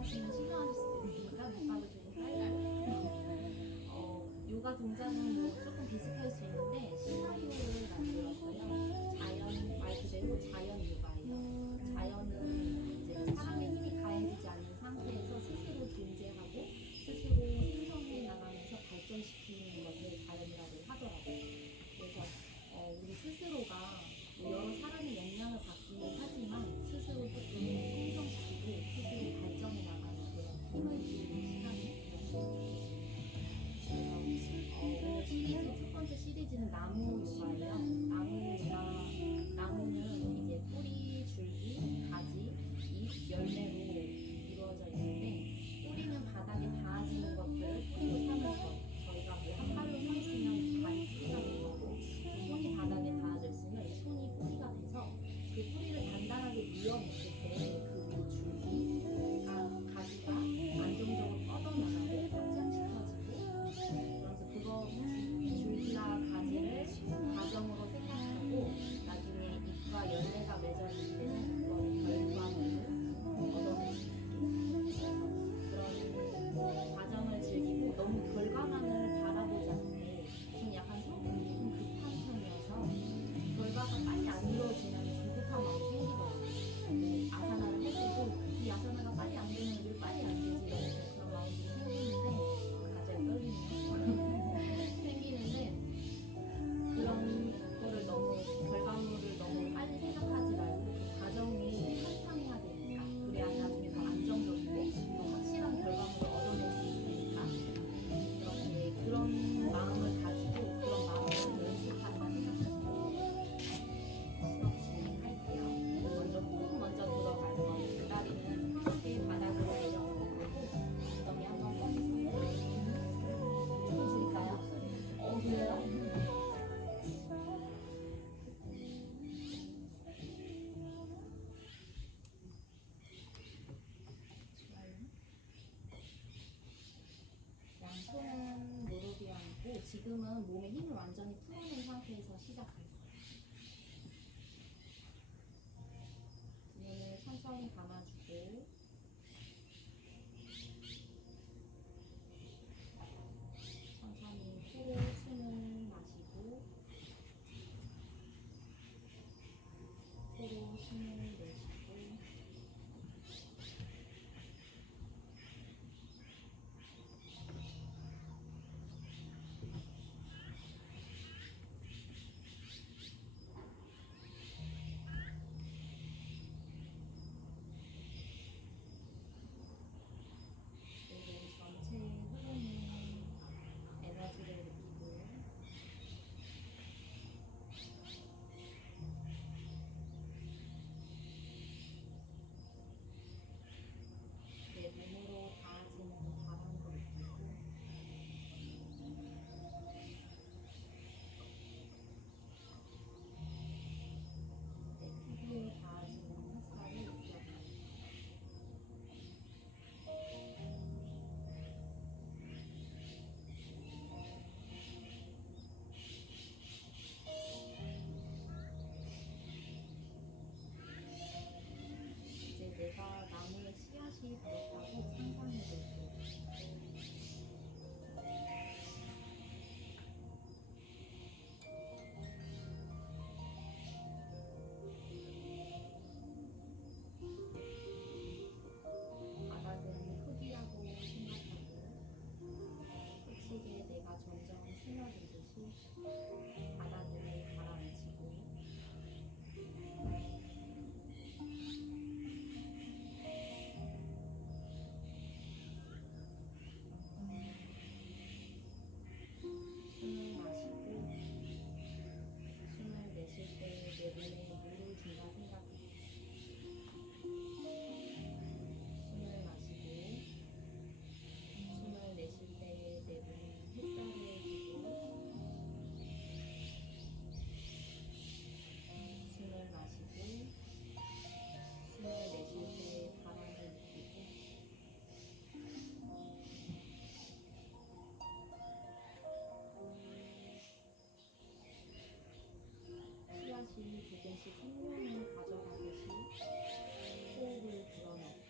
하시면 싫어하실 수도 있으니까 밑밥을 조금 깔고 요가 동작은 뭐 조금 비슷할 수 있는데 시나리오를 만들었어요. 자연 말 그대로 자연 요가예요. 자연은 이제 사람의 힘이 가해지지 않는 상태에서 스스로 존재하고 스스로 생성해 나가면서 발전시키는 것을 자연이라고 하더라고요. 그래서 우리 스스로가 여러 사람의 영향을 받기는 하지만 스스로 조금 생성시키고 스스로 발전해 나가는 그런 힘을 기르는 시간이 되었으면 좋겠습니다. 그래서 오늘 시리즈 첫 번째 시리즈는 나무 요가예요. 나무는 이제 뿌리, 줄기, 가지, 잎, 열매로 이루어져 있는데 뿌리는 바닥에 닿아지는 것들을 뿌리로 삼는 것. 저희가 뭐 한 발로 서 있으면 발이 뿌리가 된 거고 두 손이 바닥에 닿아져 있으면 이 손이 뿌리가 돼서 그 뿌리를 단단하게 눌러냈을 때 그 위로 줄기가 가지가 안정적으로 뻗어나가고 확장시켜지고 그러면서 그거 줄기나 가지를 과정으로 생각하고 나중에 잎과 열매가 맺어질 때는 그거의 결과물을 얻어낼 수 있게 그런 과정을 즐기고 너무 결과만을 바라보지 않고 전 약간 성격이 조금 급한 편이어서 결과가 빨리 안 이루어지면 좀 급한 마음이 생기더라고요. 아사나를 할 때도 이 아사나가 빨리 안 되면 왜 빨리 안 되지 이러면서 그런 마음들이 생기는데 갑자기 떨리네요. 생기는데 그런 거를 너무 결과물을 너무 빨리 생각하지 말고 그 과정이 한탄해야 되니까 그래야 나중에 더 안정적이고 더 확실한 결과물을 얻어낼 수 있으니까 그렇게 그런 마음을 가지고 그런 마음을 연습한다 생각하시면 수업 진행할게요. 먼저 들어갈 거예요. 그 다리는 이 바닥으로 내려오고 엉덩이 한번 조금 줄일까요? 그래요? 양손은 무릎 위에 앉고 지금은 몸에 힘을 완전히 풀어낸 상태에서 시작할 거예요. 눈을 천천히 감아주고 천천히 코로 숨을 마시고 코로 숨을 내쉬고 그리고 전체에 흐르는 에너지를 느끼고 내 몸으로 닿아지는 바람도 느끼고 내 피부에 닿아지는 햇살을 느껴봐요. 이제 내가 나무의 씨앗이 되었다고 상상해 볼게요. 바닥은 흙이라고 생각하고 흙 속에 내가 점점 스며들듯이 바닥을 가라앉히고 숨을 마시고 숨을 내쉴 때 내 몸에 물을 준다 생각해요. 숨을 마시고 숨을 내쉴 때 내 몸에 햇살을 주고 숨을 마시고 숨을 내쉴 때 바람을 느끼고 씨앗이 조금씩 생명을 가져가듯이 호흡을 불어넣고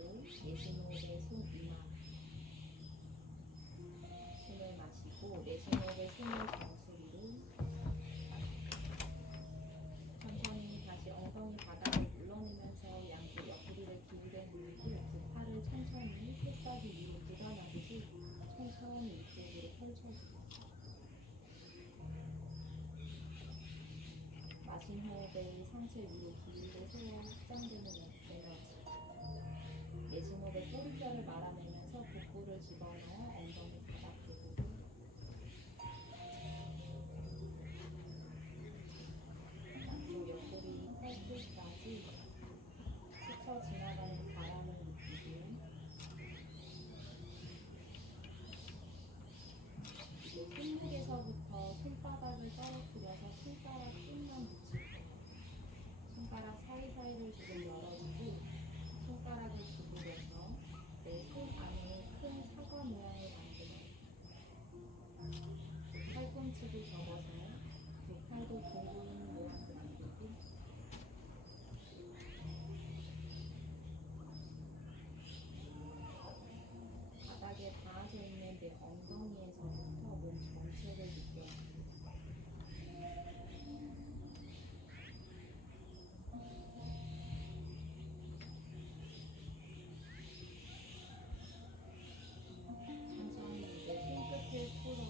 마시고 내쉬는 호흡에 손 이마 숨을 마시고 내쉬는 호흡에 숨을 정수리로 천천히 다시 엉덩이 바닥을 눌러내면서 양쪽 옆구리를 기울여 누르고 두 팔을 천천히 새싹이 위로 묻어나듯이 천천히 이쪽으로 펼쳐주세요. 마신 호흡에 상체 위로 기울여 세워 확장되는 에너지. 내쉬는 호흡에 꼬리뼈를 말아내면서 복부를 집어넣어 엉덩이 바닥 쪽으로 양쪽 옆구리 팔뚝까지 스쳐 지나가는 바람을 느끼고 이제 손목에서부터 손바닥을 떨어뜨려서 손가락 끝만 붙이고 손가락 사이사이를 조금 열어주고 손가락을 구부려서 내 손 안에 큰 사과 모양을 만들어요. 팔꿈치도 접어서 두 팔도 둥근 모양을 만들고 바닥에 닿아져 있는 내 엉덩이에서부터 몸 전체를 느껴요. 천천히 이제 손끝을 풀어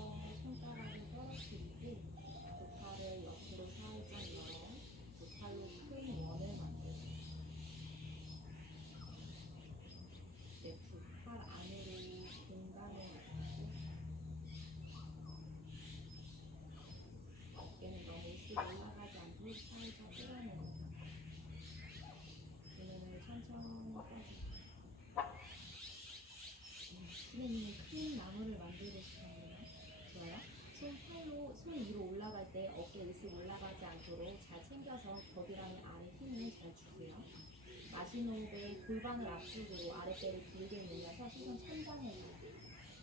손가락을 떨어뜨리고 두 팔을 옆으로 살짝 열어 두 팔로 큰 원을 만들어요. 내 두 팔 안으로 공간을 만들고 어깨는 너무 쓱 올라가지 않고 살짝 끌어내면서 주문을 천천히 꺼주고 선생님은 큰 나무를 만들고 싶었네요. 좋아요. 손 위로 올라갈 때 어깨 으쓱 올라가지 않도록 잘 챙겨서 겨드랑이 아래 힘을 잘 주세요. 마시는 호흡에 골반을 앞쪽으로 아랫배를 길게 늘려서 시선 천장에 가요.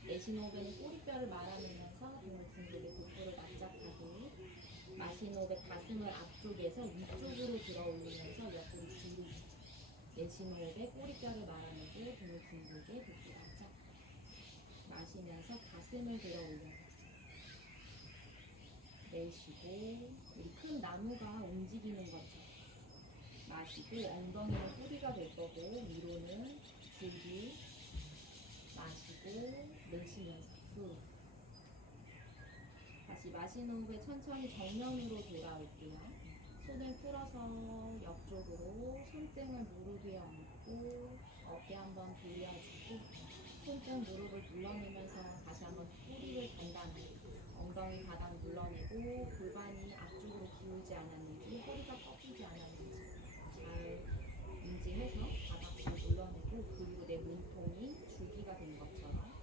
내쉬는 호흡에는 꼬리뼈를 말아내면서 등을 둥글게 복부를 납작하게 마시는 호흡에 가슴을 앞쪽에서 위쪽으로 들어 올리면서 옆으로 줄이고 내쉬는 호흡에 꼬리뼈를 말아내고 등을 둥글게 복부 납작 마시면서 가슴을 들어 올려요. 내쉬고 우리 큰 나무가 움직이는 거죠. 마시고 엉덩이는 뿌리가 될 거고 위로는 줄기 마시고 내쉬면서 후 다시 마시는 호흡에 천천히 정면으로 돌아올게요. 손을 풀어서 옆쪽으로 손등을 무릎 위에 얹고 어깨 한번 돌려주고 손등 무릎을 눌러내면서 다시 한번 뿌리를 단단하게 엉덩이 바닥 눌러내고 골반이 앞쪽으로 기울지 않았는지 허리가 꺾이지 않았는지 잘 인지해서 바닥 잘 눌러내고 그리고 내 몸통이 줄기가 된 것처럼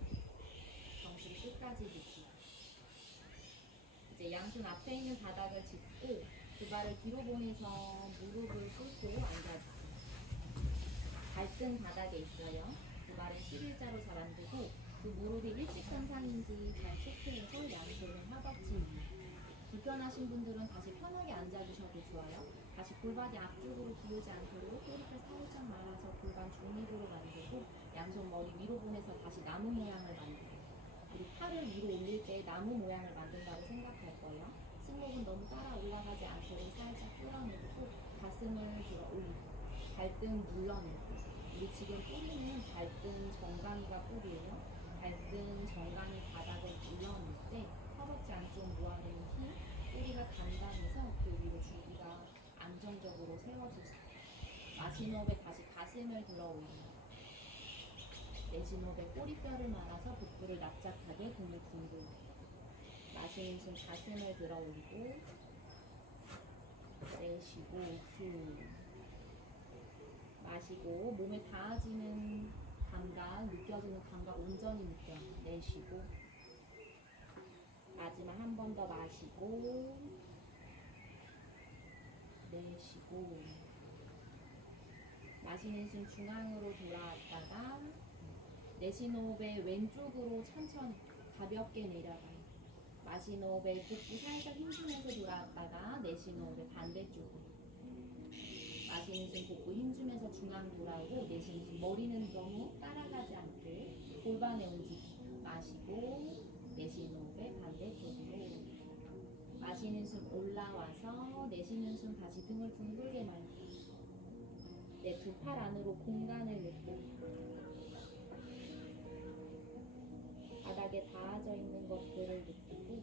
정수리 끝까지 느끼고 이제 양손 앞에 있는 바닥을 짚고 두 발을 뒤로 보내서 무릎을 꿇고 앉아주세요. 발등 바닥에 있어요. 두 발은 11자로 잘 앉고 그 무릎이 일직선상인지 잘 체크해서 양손을 허벅지 위에 불편하신 분들은 다시 편하게 앉아주셔도 좋아요. 다시 골반이 앞쪽으로 기우지 않도록 꼬리를 살짝 말아서 골반 중립으로 만들고 양손 머리 위로 보내서 다시 나무 모양을 만들어요. 우리 팔을 위로 올릴 때 나무 모양을 만든다고 생각할 거예요. 승모근 너무 따라 올라가지 않도록 살짝 끌어내고 가슴을 들어 올리고 발등 눌러내고 우리 지금 뿌리는 발등 정강이가 뿌리예요. 발등 정강이 바닥을 눌러낼 때 허벅지 안쪽 모아내는 힘 뿌리가 단단해서 그 위로 줄기가 안정적으로 세워질 수 있어요. 마시는 호흡에 다시 가슴을 들어 올립니다. 내쉬는 호흡에 꼬리뼈를 말아서 복부를 납작하게 등을 둥글고 마시는 숨 가슴을 들어 올리고 내쉬고 후 마시고 몸에 닿아지는 감각, 느껴지는 감각 온전히 느껴요. 내쉬고 마지막 한 번 더 마시고 내쉬고 마시는 숨 중앙으로 돌아왔다가 내쉬는 호흡에 왼쪽으로 천천히 가볍게 내려가요. 마시는 호흡에 복부 살짝 힘주면서 돌아왔다가 내쉬는 호흡에 반대쪽으로 마시는 숨 복부 힘주면서 중앙 돌아오고 내쉬는 숨 머리는 너무 따라가지 않게 골반의 움직임. 마시고 내쉬는 호흡에 반대쪽으로 마시는 숨 올라와서 내쉬는 숨 다시 등을 둥글게 말고 내 두 팔 안으로 공간을 느끼고 바닥에 닿아져 있는 것들을 느끼고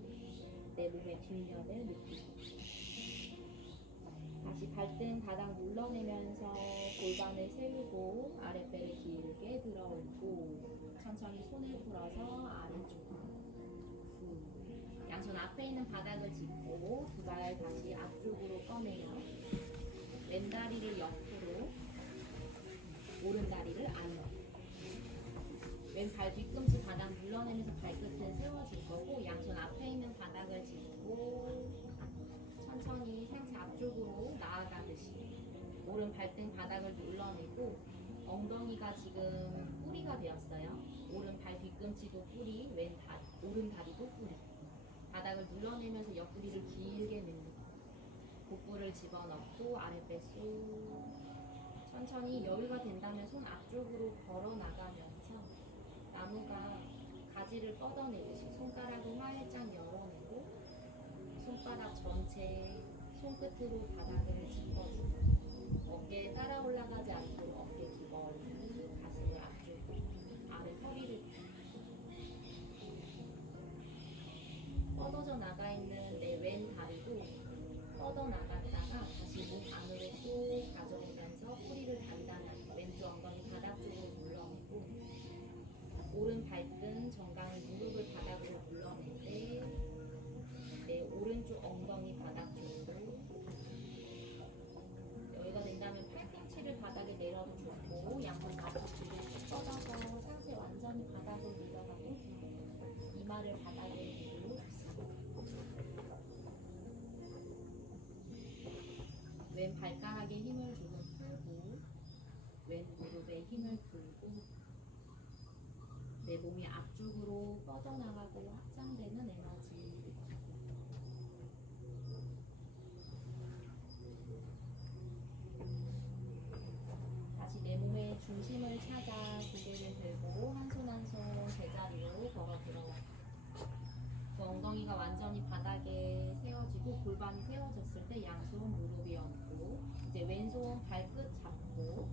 내 몸의 뒷면을 느끼고 다시 발등 바닥 눌러내면서 골반을 세우고 아랫배를 길게 들어 올리고 천천히 손을 풀어서 아래쪽으로 양손 앞에 있는 바닥을 짚고 두 발 다시 앞쪽으로 꺼내요. 왼다리를 옆으로 오른 다리를 안으로 왼발 뒤꿈치 바닥 눌러내면서 발끝을 세워줄 거고 양손 앞에 있는 바닥을 짚고 천천히 상체 앞쪽으로 나아가듯이 오른 발등 바닥을 눌러내고 엉덩이가 지금 뿌리가 되었어요. 오른 발 뒤꿈치도 뿌리, 오른 다리도 뿌리. 바닥을 눌러내면서 옆구리를 길게 내밀고 복부를 집어넣고 아랫배 쏙 천천히 여유가 된다면 손 앞쪽으로 걸어 나가면서 나무가 가지를 뻗어내듯이 손가락을 활짝 열어내고 손바닥 전체 손끝으로 바닥을 짚어주고 어깨에 따라 올라가지 않도록 어깨 뒤멀리 가슴을 앞쪽으로 아래 허리를 뻗어져 나가 있는 내 왼 다리도 뻗어 나갔다가 다시 몸 안으로 쏙 가져오면서 뿌리를 단단하게 왼쪽 엉덩이 바닥 쪽으로 눌러내고 오른 발등 정강이 무릎을 바닥으로 눌러낼 때 내 오른쪽 엉덩이 바닥 쪽으로 여기가 된다면 팔꿈치를 바닥에 내려도 좋고 양손 앞뒤로 뻗어서 상체 완전히 바닥으로 내려가도 좋아요. 이마를 바닥에 대고 왼 발가락에 힘을 조금 풀고 왼 무릎에 힘을 풀고 내 몸이 앞쪽으로 뻗어나가고 확장되는 에너지 다시 내 몸의 중심을 찾아 고개를 들고 한 손 한 손 제자리로 걸어 들어와 그 엉덩이가 완전히 바닥에 세워지고 골반이 세워졌을 때 양손 무릎 위에 얹고 이제 왼손 발끝 잡고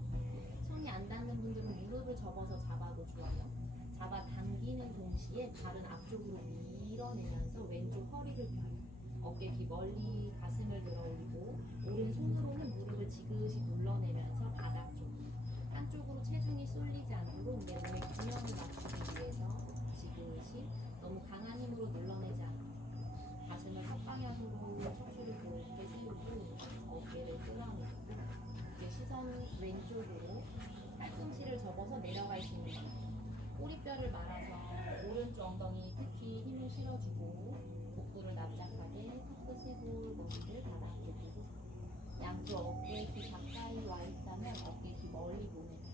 손이 안 닿는 분들은 무릎을 접어서 잡아도 좋아요. 잡아 당기는 동시에 발은 앞쪽으로 밀어내면서 왼쪽 허리를 펴요. 어깨 뒤 멀리 가슴을 들어 올리고 오른손으로는 무릎을 지그시 눌러내면서 바닥 쪽 한쪽으로 체중이 쏠리지 않도록 내 몸의 균형을 맞추기 위해서 지그시 너무 강한 힘으로 눌러내지 않고 가슴을 헛방향으로 척추를 곧게 세우고 어깨를 끌어내고 이제 시선은 왼쪽으로 팔꿈치를 접어서 내려갈 수 있는 겁니다. 꼬리뼈를 말아서 오른쪽 엉덩이 특히 힘을 실어주고 복부를 납작하게 턱끝 세골 머리를 바닥에 두고 양쪽 어깨 귀 가까이 와 있다면 어깨 귀 멀리 보내고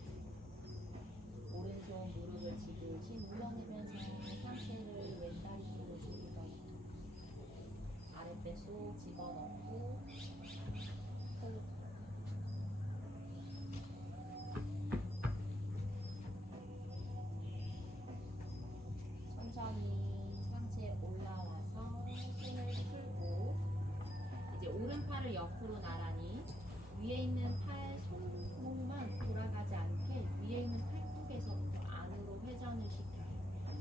오른손 무릎을 지그시 눌러내면서 상체를 왼다리 쪽으로 집어넣고 아랫배 쏙 집어넣고 호흡 천천히 상체 올라와서 손을 풀고 이제 오른팔을 옆으로 나란히 위에 있는 팔 손목만 돌아가지 않게 위에 있는 팔뚝에서부터 안으로 회전을 시켜요.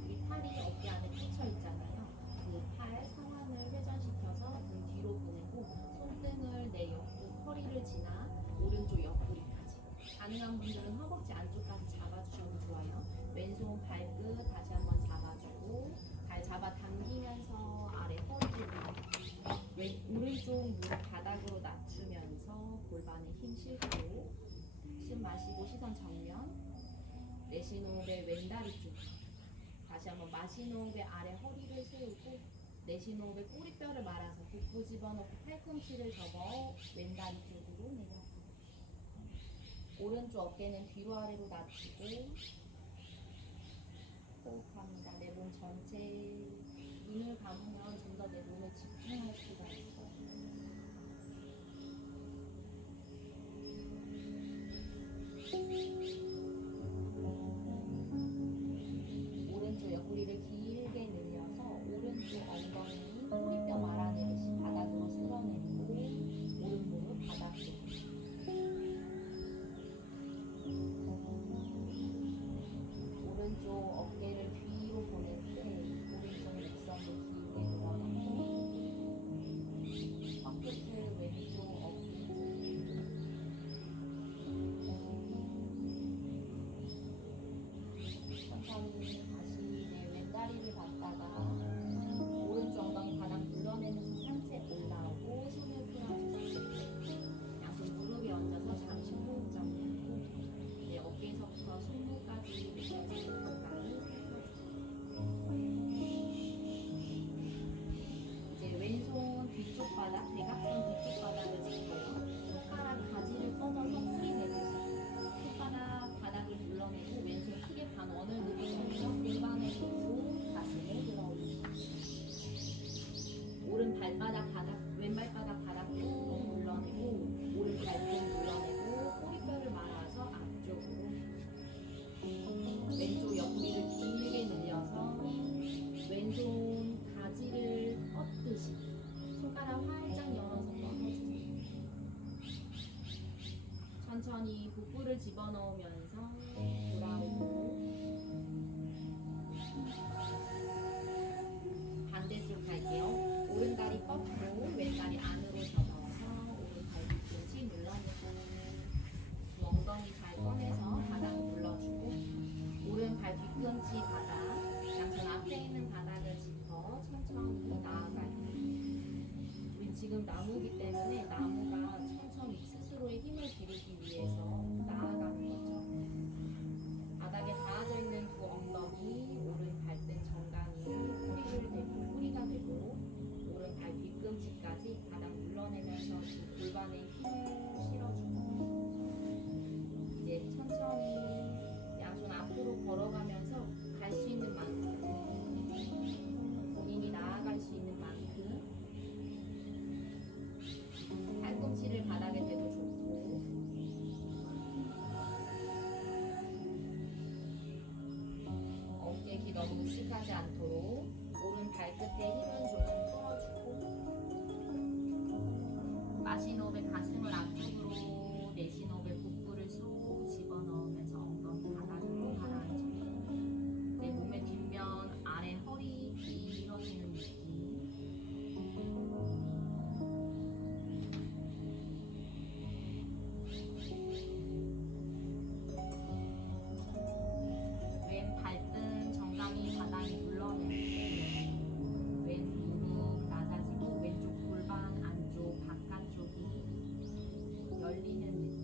우리 팔이 어깨 안에 꽂혀 있잖아요. 그 팔 상완을 회전시켜서 등 뒤로 보내고 손등을 내 옆구 허리를 지나 오른쪽 옆구리까지 가능한 분들은 허벅지 안쪽까지 잡아주셔도 좋아요. 왼손 발끝 다시 한번 잡아주고 발 잡아 당기면서 아래 허리를 오른쪽 무릎 바닥으로 낮추면서 골반에 힘 실고 숨 마시고 시선 정면 내쉬는 호흡에 왼다리 쪽 다시 한번 마시는 호흡에 아래 허리를 세우고 내쉬는 호흡에 꼬리뼈를 말아서 복부 집어넣고 팔꿈치를 접어 왼다리 쪽으로 내려가고 오른쪽 어깨는 뒤로 아래로 낮추고 호흡합니다. 내 몸 전체 눈을 감으면 좀 더 내 몸에 집중할 수가 있어요. 집어넣으면서 돌아오고 반대쪽 갈게요. 오른다리 뻗고 왼다리 안으로 접어서 오른발 뒤꿈치 눌러내고 두 엉덩이 잘 꺼내서 바닥 눌러주고 오른발 뒤꿈치 바닥 양손 앞에 있는 바닥을 짚어 천천히 나아가요. 우리 지금 나무기 때문에 나무가 천천히 스스로의 힘을 기르기 위해서 나아가는 거죠. 바닥에 닿아져 있는 두 엉덩이 오른 발등 정강이 뿌리가 되고 오른 발 뒤꿈치까지 바닥 눌러내면서 두 골반에 힘을 실어주고 이제 천천히 양손 앞으로 걸어가면서 갈 수 있는 만큼 본인이 나아갈 수 있는 만큼 팔꿈치를 바닥에 대도 좋고 어깨 기 너무 으쓱하지 않도록 오른 발끝에 힘은 조금 풀어주고 마신 호흡에 가슴을 앞쪽으로 내쉬는 호흡에 복부를 쏙 집어넣으면서 엉덩이 바닥으로 가라앉히고 내 몸의 뒷면 아래 허리 길어지는 느낌 왼 발등 정강이 바닥에 눌러내고 왼 무릎 낮아지고 왼쪽 골반 안쪽 바깥쪽이 열리는 느낌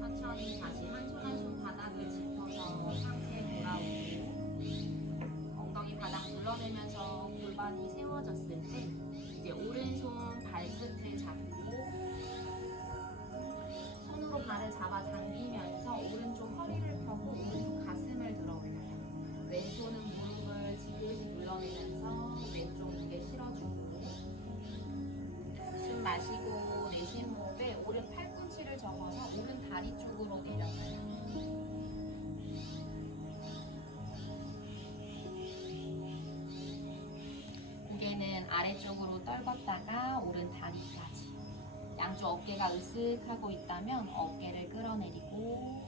천천히 다시 한 손 한 손 바닥을 짚어서 상체에 돌아오고 엉덩이 바닥 눌러내면서 골반이 세워졌을 때 이제 오른손 발끝을 잡고 손으로 발을 잡아 당기면서 오른쪽 허리를 펴고 오른쪽 가슴을 들어 올려요. 왼손은 무릎을 지그시 눌러내면서 왼쪽 무게 실어주고 숨 마시고 내쉬는 호흡에 오른 팔꿈치를 접어서 오른 다리 쪽으로 내려가요. 고개는 아래쪽으로 떨궜다가 오른 다리까지 양쪽 어깨가 으쓱하고 있다면 어깨를 끌어내리고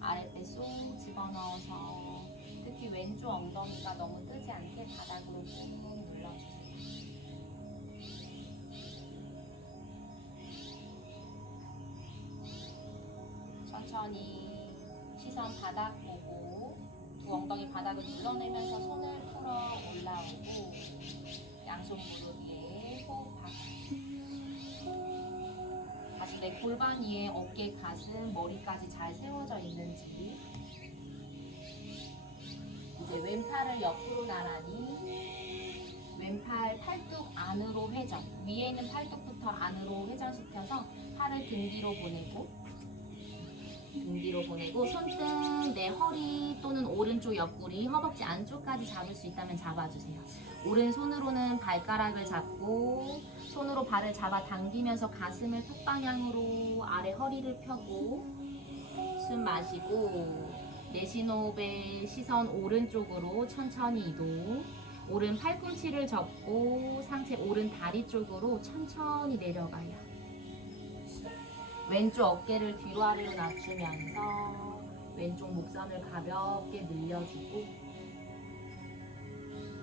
아랫배 쏙 집어넣어서 특히 왼쪽 엉덩이가 너무 뜨지 않게 바닥으로 꾹 눌러주세요. 천천히 시선 바닥 보고 두 엉덩이 바닥을 눌러내면서 손을 풀어 올라오고 양손 무릎 위에 호흡하고 다시 내 골반 위에 어깨, 가슴, 머리까지 잘 세워져 있는지 이제 왼팔을 옆으로 나란히 왼팔 팔뚝 안으로 회전 위에 있는 팔뚝부터 안으로 회전시켜서 팔을 등 뒤로 보내고 손등 내 허리 또는 오른쪽 옆구리 허벅지 안쪽까지 잡을 수 있다면 잡아주세요. 오른손으로는 발가락을 잡고 손으로 발을 잡아 당기면서 가슴을 턱 방향으로 아래 허리를 펴고 숨 마시고 내쉬는 호흡에 시선 오른쪽으로 천천히 이동 오른 팔꿈치를 접고 상체 오른 다리 쪽으로 천천히 내려가요. 왼쪽 어깨를 뒤로 아래로 낮추면서 왼쪽 목선을 가볍게 늘려주고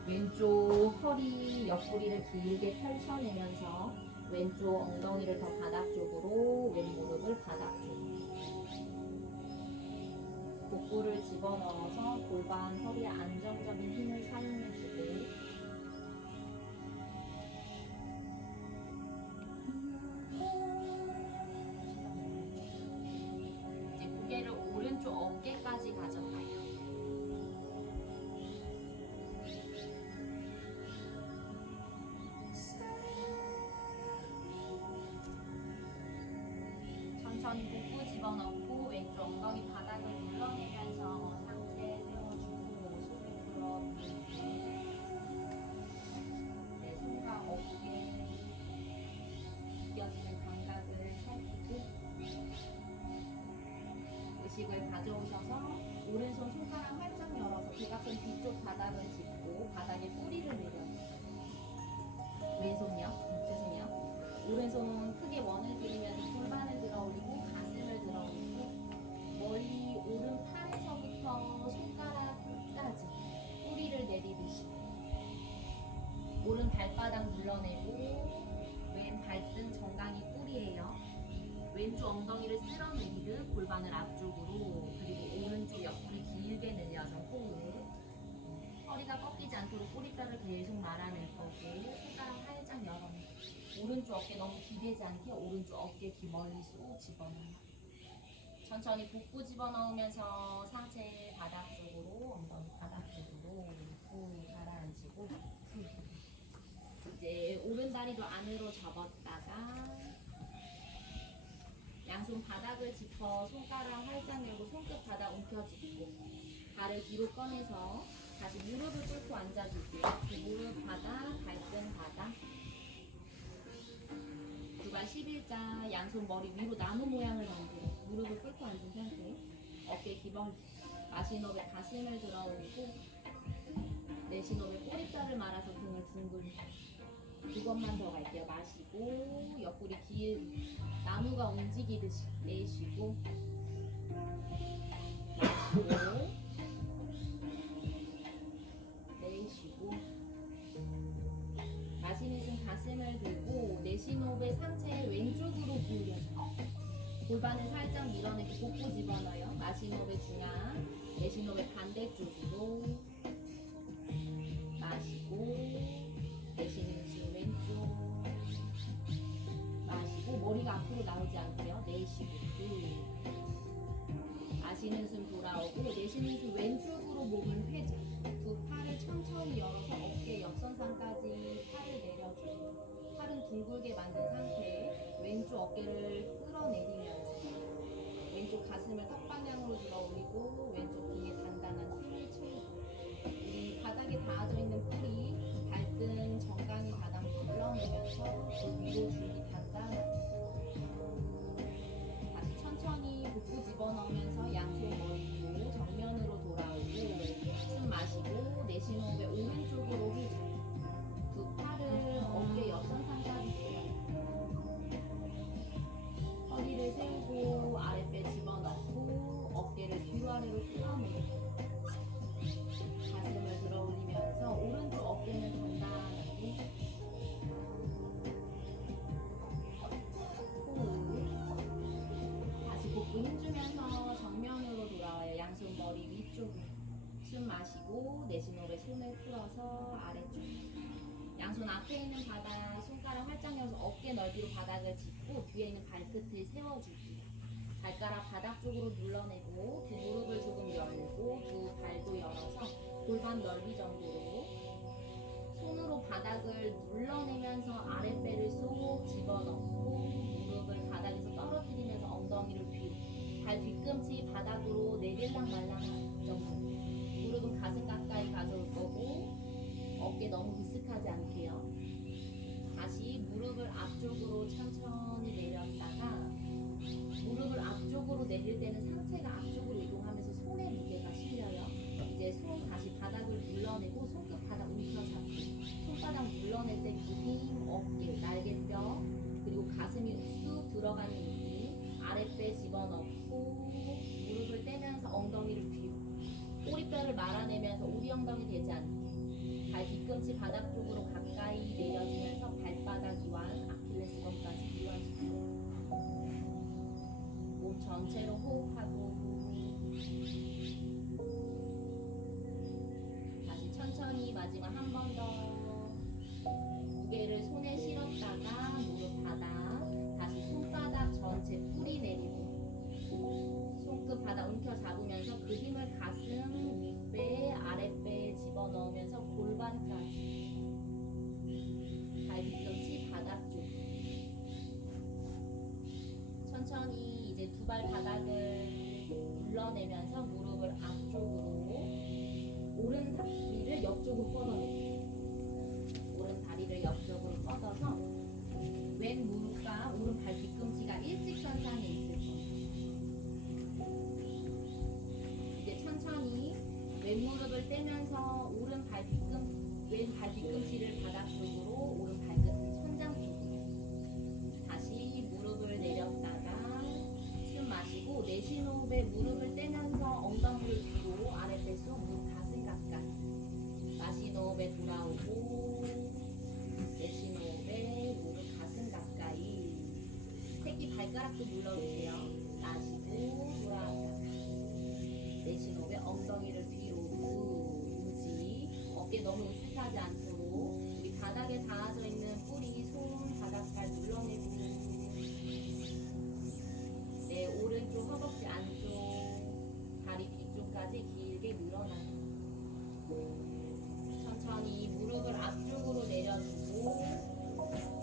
왼쪽 허리, 옆구리를 길게 펼쳐내면서 왼쪽 엉덩이를 더 바닥 쪽으로 왼 무릎을 바닥 쪽으로 복부를 집어넣어서 골반, 허리에 안정적인 힘을 사용해주고 이제 고개를 오른쪽 어깨까지 가져가요. 천천히 복부 집어넣고 왼쪽 엉덩이 바닥을 눌러내면서 상체 세워주고 손을 풀어주고 내 손과 어깨에 느껴지는 감각을 살피고 의식을 가져오셔서 오른손 손가락 활짝 열어서 대각선 뒤쪽 바닥을 짚고 바닥에 뿌리를 내려요. 왼손요? 죄송해요. 오른손 크게 오른 발바닥 눌러내고 왼 발등 정강이 꿀이에요. 왼쪽 엉덩이를 쓸어내리듯 골반을 앞쪽으로 그리고 오른쪽 옆구리 길게 늘려서 호흡. 허리가 꺾이지 않도록 꼬리뼈를 계속 말아낼 거고 손가락 살짝 열어내. 오른쪽 어깨 너무 기대지 않게 오른쪽 어깨 귀 멀리 쏙 집어넣어요. 천천히 복부 집어넣으면서 상체 바닥 쪽으로 엉덩이 바닥 쪽으로 후 가라앉히고 이제 오른 다리도 안으로 접었다가 양손 바닥을 짚어 손가락 활짝 열고 손끝 바닥 움켜쥐고 발을 뒤로 꺼내서 다시 무릎을 꿇고 앉아줄게요. 그 무릎 바닥, 발등 바닥. 두발 11자 양손 머리 위로 나무 모양을 만들어 무릎을 꿇고 앉은 상태. 어깨 기벌. 마시노베 가슴을 들어 올리고 내쉬노베 꼬리뼈를 말아서 등을 둥근. 두 번만 더 갈게요. 마시고 옆구리 길게 나무가 움직이듯이 내쉬고 마시고 내쉬고 마시는 숨 가슴을 들고 내쉬는 호흡에 상체 왼쪽으로 기울여서 골반을 살짝 밀어내고 복부 집어넣어요. 마시는 호흡에 중앙 내쉬는 호흡에 반대쪽으로 마시고 내쉬는 숨 왼쪽 마시고 머리가 앞으로 나오지 않고요. 내쉬고 마시는 숨 돌아오고 내쉬는 숨 왼쪽으로 몸을 회전. 두 팔을 천천히 열어서 어깨 옆선상까지 팔을 내려주고 팔은 둥글게 만든 상태. 왼쪽 어깨를 끌어내리면서 왼쪽 가슴을 턱 방향으로 들어 올리고 왼쪽 등에 단단한 힘을 채우고 우리 바닥에 닿아져 있는 뿌리 발등 정강이 바닥 눌러내면서 위로 줄기 단단하게 다시 천천히 복부 집어넣으면서 양손 머리로 정면으로 돌아오고 숨 마시고 내쉬는 호흡에 오른쪽으로 회전. 두 팔을 어깨 옆선상까지 들어요. 허리를 세우고 아랫배 집어넣고 어깨를 뒤로 아래로 끌어내고 가슴을 들어 올리면서 오른쪽 어깨는 단단하게 호흡. 다시 복부 힘주면서 정면으로 돌아와요. 양손 머리 위쪽으로. 숨 마시고 내쉬는 호흡에 손을 풀어서 아래쪽. 양손 앞에 있는 바닥 손가락 활짝 열어서 어깨 넓이로 바닥을 짚고 뒤에 있는 발끝을 세워줄게요. 발가락 바닥 쪽으로 눌러내고 두 무릎을 조금 열고 두 발도 열어서 골반 넓이 정도로 손으로 바닥을 눌러내면서 아랫배를 쏙 집어넣고 무릎을 바닥에서 떨어뜨리면서 엉덩이를 뒤로 발 뒤꿈치 바닥으로 내릴랑 말랑 정도. 무릎은 가슴 가까이 가져올 거고 어깨 너무 으쓱하지 않게요. 다시 무릎을 앞쪽으로 천천히 내렸다가 무릎을 앞쪽으로 내릴 때는 상체가 앞쪽으로 이동하면서 손에 무게가 실려요. 이제 손 다시 바닥을 눌러내고 손끝 바닥 움켜잡고 손바닥 눌러낼 때 그 힘 어깨, 날개뼈 그리고 가슴이 쑥 들어가는 느낌. 아랫배 집어넣고 무릎을 떼면서 엉덩이를 뒤로 꼬리뼈를 말아내면서 우리 엉덩이 되지 않게 발 뒤꿈치 바닥 쪽으로 가까이 내려주면서 발바닥 이완, 아킬레스건까지 이완시켜요. 몸 전체로 호흡하고 다시 천천히 마지막 한 번 더 무게를 손에 실었다가 무릎 바닥 다시 손바닥 전체 뿌리 내리고 손끝 바닥 움켜 잡으면서 그 힘을 가슴, 윗배, 아랫배에 집어넣으면서 골반까지 발 뒤꿈치 바닥 쪽 천천히 이제 두 발 바닥을 눌러내면서 무릎을 앞쪽으로 오른 다리를 옆쪽으로 뻗어내고 오른 다리를 옆쪽으로 뻗어서 왼 무릎과 오른 발 뒤꿈치가 일직선상에 있을 거예요. 이제 천천히 왼 무릎을 떼면서 오른 발 왼 발 뒤꿈치를 바닥 쪽으로 오른 발끝을 천장 쪽으로 다시 무릎을 내렸다가 숨 마시고 내쉬는 호흡에 무릎을 떼면서 엉덩이를 뒤로 아랫배 속 무릎 가슴 가까이 마시는 호흡에 돌아오고 발가락도 눌러주세요. 마시고 돌아왔다. 내쉬는 호흡에 엉덩이를 뒤로 유지. 어깨 너무 으쓱하지 않도록 우리 바닥에 닿아져 있는 뿌리, 손, 바닥 잘 눌러내고 내 오른쪽 허벅지 안쪽 다리 뒤쪽까지 길게 늘어나요. 천천히 무릎을 앞쪽으로 내려주고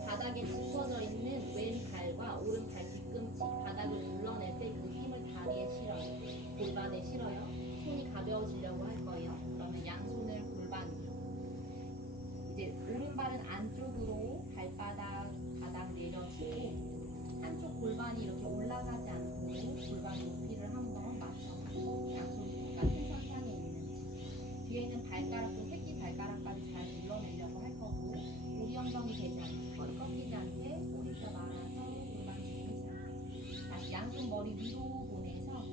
바닥에 짚어져 있는 왼발과 오른발 뒤꿈치 바닥을 눌러낼 때 그 힘을 다리에 실어요. 골반에 실어요. 손이 가벼워지려고 할 거예요. 그러면 양손을 골반 위로. 이제 오른발은 안쪽으로 발바닥 바닥 내려주고 한쪽 골반이 이렇게 올라가지 않고 골반 높이를 한번 맞춰가고 양손이 똑같은 선상에 있는지 뒤에 있는 발가락도 새끼 발가락까지 잘 눌러내려고 할 거고 우리 엉덩이 되지 않게 머리 꺾이지 않게 꼬리뼈 말아서 골반 중에서 다시 양손 머리 위로 보내서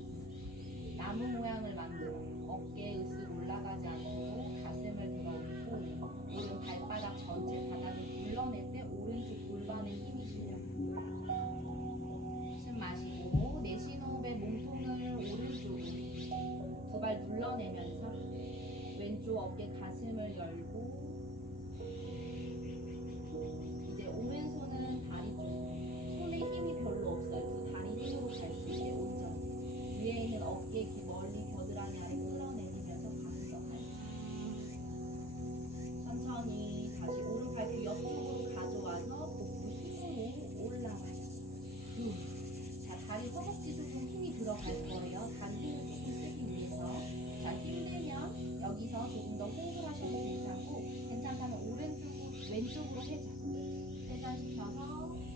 나무 모양을 만들어요. 어깨 으쓱 올라가지 않고 가슴을 들어올리고 오른 발바닥 전체 바닥을 눌러낼 때 오른쪽 골반에 힘이 실려요. 숨 마시고 내쉬는 호흡에 몸통을 오른쪽으로 두 발 눌러내면서 왼쪽 어깨 가슴을 열고 이제 오른손은 다리 쪽 손에 힘이 별로 없어요. 그 다리 힘으로 갈 수 있게 온전히 위에 있는 어깨 귀 멀리 겨드랑이 아래 끌어내리면서 가슴 펴요. 천천히 다시 오른발 귀 옆쪽으로 가져와서 복부 힘으로 올라가요. 자, 다리 허벅지도 좀 힘이 들어갈 거예요. 다리 힘을 조금 쓰기 위해서. 자, 힘들면 여기서 조금 더 호흡을 하셔도 괜찮고 괜찮다면 왼쪽으로 회전시켜서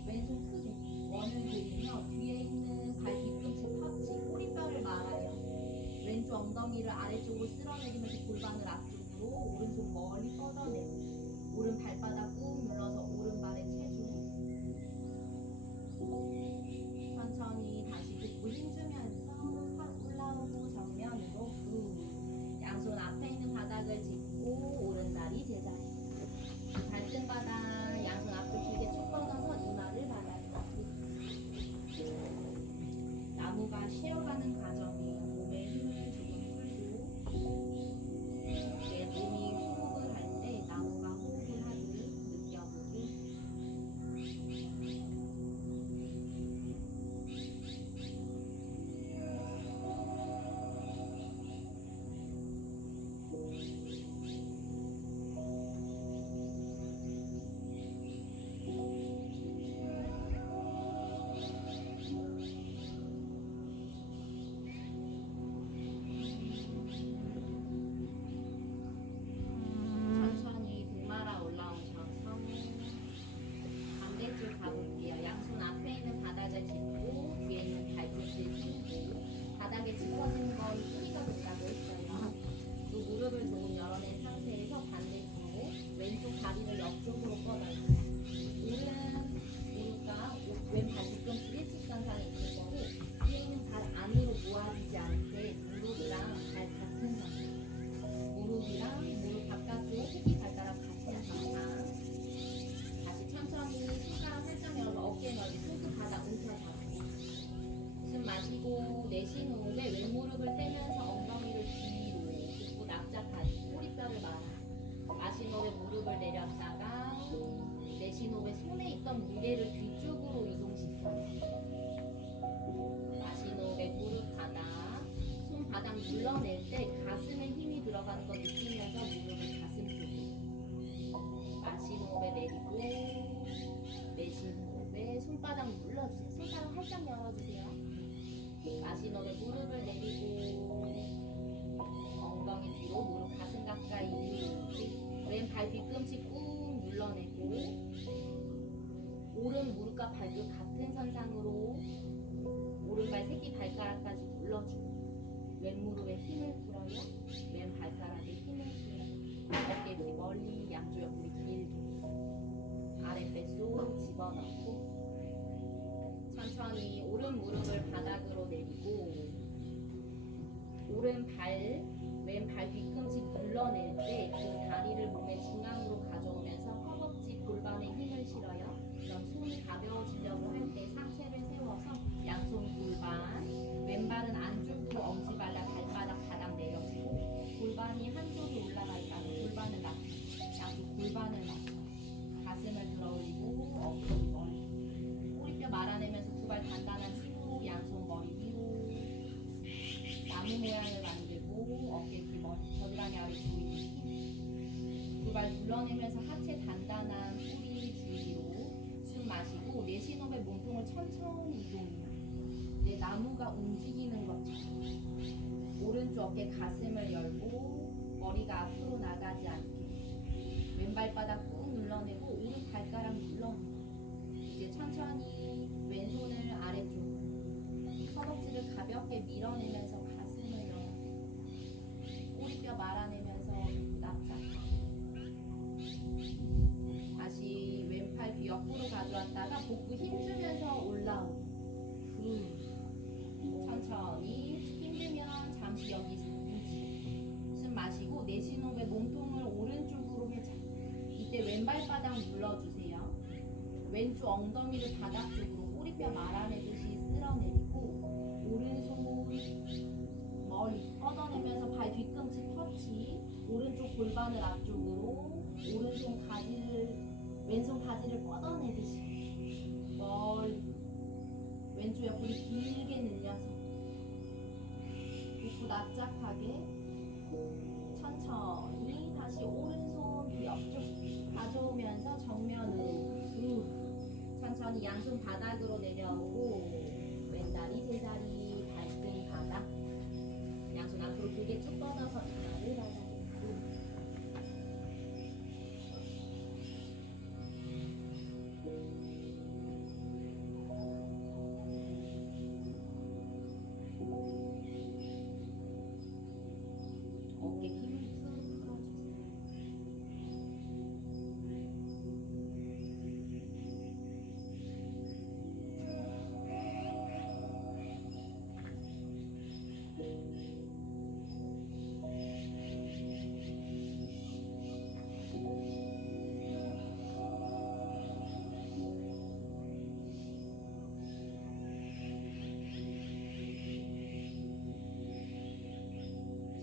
왼손 크게 원을 그리며 뒤에 있는 발 뒤꿈치 터치 꼬리뼈를 말아요. 왼쪽 엉덩이를 아래쪽으로 쓸어내리면서 골반을 앞쪽으로 오른손 멀리 뻗어내고 오른 발바닥 꾹 눌러서 오른발에 체중 천천히 다시 복부 힘주면서 팔 올라오고 정면으로 양손 앞에 있는 바닥을 짚고 오른다리 제자리 발등바닥 양손 앞쪽 길게 쭉 뻗어서 이마를 받아요. 나무가 쉬어가는 과정이에요. 몸에 힘을 조금 풀고 내 몸이 호흡을 할 때 나무가 호흡을 하듯 느껴보고 천천히 등말아 올라오셔서 반대쪽 가볼게요. 양손 앞에 있는 바닥을 짚고 뒤에 있는 발끝을 짚고 바닥에 짚어진 건 뿌리가 됐다고 했어요. 두 무릎을 조금 열어낸 상태에서 반대쪽으로 왼쪽 다리를 옆쪽으로 뻗어요. 오른 무릎과 왼발 뒤꿈치 일직선상에 있을 거고 뒤에 있는 발 안으로 모아지지 않게 무릎이랑 발 같은 상태 무릎이랑 무릎 바깥쪽 새끼 발가락 같은 상태 다시 천천히 손가락 살짝 열어서 어깨 넓이 손끝 바닥 움켜잡고 숨 마시고 내쉬는 호흡에 왼무릎을 떼면서 엉덩이를 뒤로 복부 납작하게 꼬리뼈를 말아 마시는 호흡에 무릎을 내렸다가 내쉬는 호흡에 손에 있던 무게를 뒤쪽으로 이동시켜요. 마시는 호흡에 무릎 바닥 손 바닥 눌러낼 때 가슴에 힘이 들어가는 거 느끼면서 무릎을 가슴 쪽으로 마시는 호흡에 내리고 내쉬는 호흡에 손바닥 눌러주세요. 손바닥 살짝 열어주세요. 마시는 호흡에 무릎을 내리고 엉덩이 뒤로 무릎 가슴 가까이 왼발 뒤꿈치 꾹 눌러내고 오른 무릎과 발끝 같은 선상으로 오른발 새끼 발가락까지 눌러주고 왼무릎에 힘을 풀어요. 왼 발가락에 힘을 풀어요. 어깨 귀 멀리 양쪽 옆구리 길게 아랫배 쏙 집어넣고 천천히 오른 무릎을 바닥으로 내리고 오른 발, 왼발 뒤꿈치 눌러낼 때 그 다리를 몸의 중앙으로 가져오면서 허벅지 골반에 힘을 실어요. 그럼 손이 가벼워지려고 할 때 상체를 세워서 골반을 맞춰 가슴을 들어올리고 어깨 머리 꼬리뼈 말아내면서 두 발 단단한 힘으로 양손 머리 위로 나무 모양을 만들고 어깨 뒤 머리 겨드랑이 아래 조이는 힘 두 발 눌러내면서 하체 단단한 뿌리 주위로 숨 마시고 내쉬는 후에 몸통을 천천히 이동해 내 나무가 움직이는 것처럼 오른쪽 어깨 가슴을 열고 머리가 앞으로 나가지 않게 왼발바닥 꾹 눌러내고 오른 발가락 눌러내고 이제 천천히 왼손을 아래쪽 허벅지를 가볍게 밀어내면서 가슴을 열어 꼬리뼈 말아내면서 납작 다시 왼팔 귀 옆으로 가져왔다가 복부 힘주면서 올라오고 천천히 힘들면 잠시 여기서 숨 마시고 내쉬는 후에 몸통을 오른쪽으로 회전 이때 왼발바닥 눌러주세요. 왼쪽 엉덩이를 바닥 쪽으로 꼬리뼈 말아내듯이 쓸어내리고 오른손 멀리 뻗어내면서 발 뒤꿈치 터치 오른쪽 골반을 앞쪽으로 오른손 가지를 왼손 바지를 뻗어내듯이 멀리 왼쪽 옆구리 길게 늘려서 복부 납작하게 천천히 다시 오른손 그 옆쪽 가져오면서 정면으로 천천히 양손 바닥으로 내려오고 왼다리 제자리 발등 바닥 양손 앞으로 길게 쭉 뻗어서 이마를 바닥에 어깨 힘을 쭉 풀어주세요.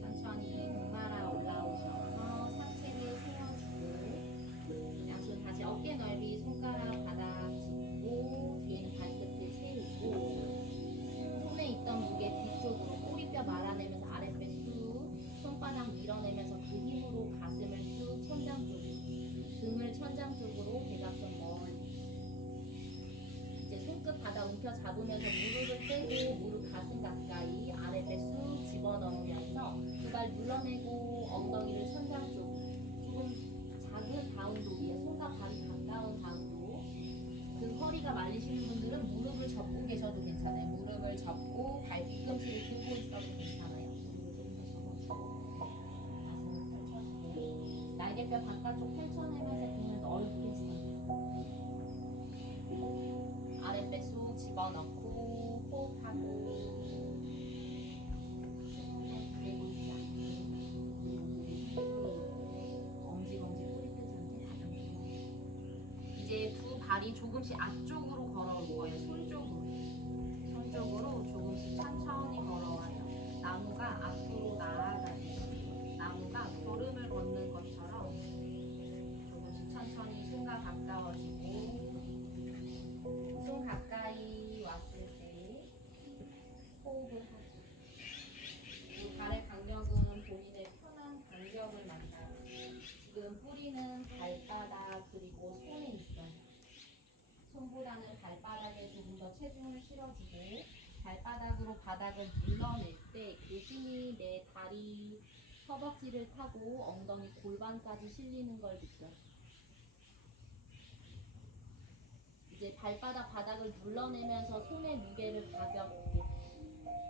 천천히 목말아 올라오셔서 상체를 세워주고 양손 다시 어깨 넓이 손가락 바닥 짚고 뒤에는 발끝을 세우고 손에 있던 무게 뒤쪽으로 꼬리뼈 말아내면서 아랫배 쑥 손바닥 밀어내면서 그 힘으로 가슴을 쑥 천장 쪽으로 등을 천장 쪽으로 대각선 멀리 이제 손끝 바닥 움켜 잡으면서 무릎을 떼고 무릎 가슴 가까이 아랫배 쑥 집어넣으면서 두 발 눌러내고 엉덩이를 천장 쪽 조금 작은 바운드 위에 손과 발이 가까운 바운드 그 허리가 말리시는 분들은 무릎을 접고 계셔도 괜찮아요. 무릎을 접고 발 뒤꿈치를 들고 있어도 괜찮아요. 무릎을 조금 더 접어주고 가슴을 펼쳐주고 날개뼈 바깥쪽 펼쳐내면서 등을 넓게 써요. 아랫배 쑥 집어넣고 호흡하고 이제 두 발이 조금씩 앞쪽으로 걸어올 거예요. 손쪽으로 조금씩 천천히 걸어와요. 나무가 앞으로 나아가요. 나무가 걸음을 걷는 것처럼 조금씩 천천히 손과 가까워지고 손 가까이 왔을 때 호흡을 하고 이 발의 간격은 본인의 편한 간격을 만나요. 지금 뿌리는 발바닥 그리고 손에 있어요. 손보다는 발바닥에 조금 더 체중을 실어주고 발바닥으로 바닥을 눌러낼 때 그 힘이 내 다리 허벅지를 타고 엉덩이 골반까지 실리는 걸 느껴요. 이제 발바닥 바닥을 눌러내면서 손의 무게를 가볍게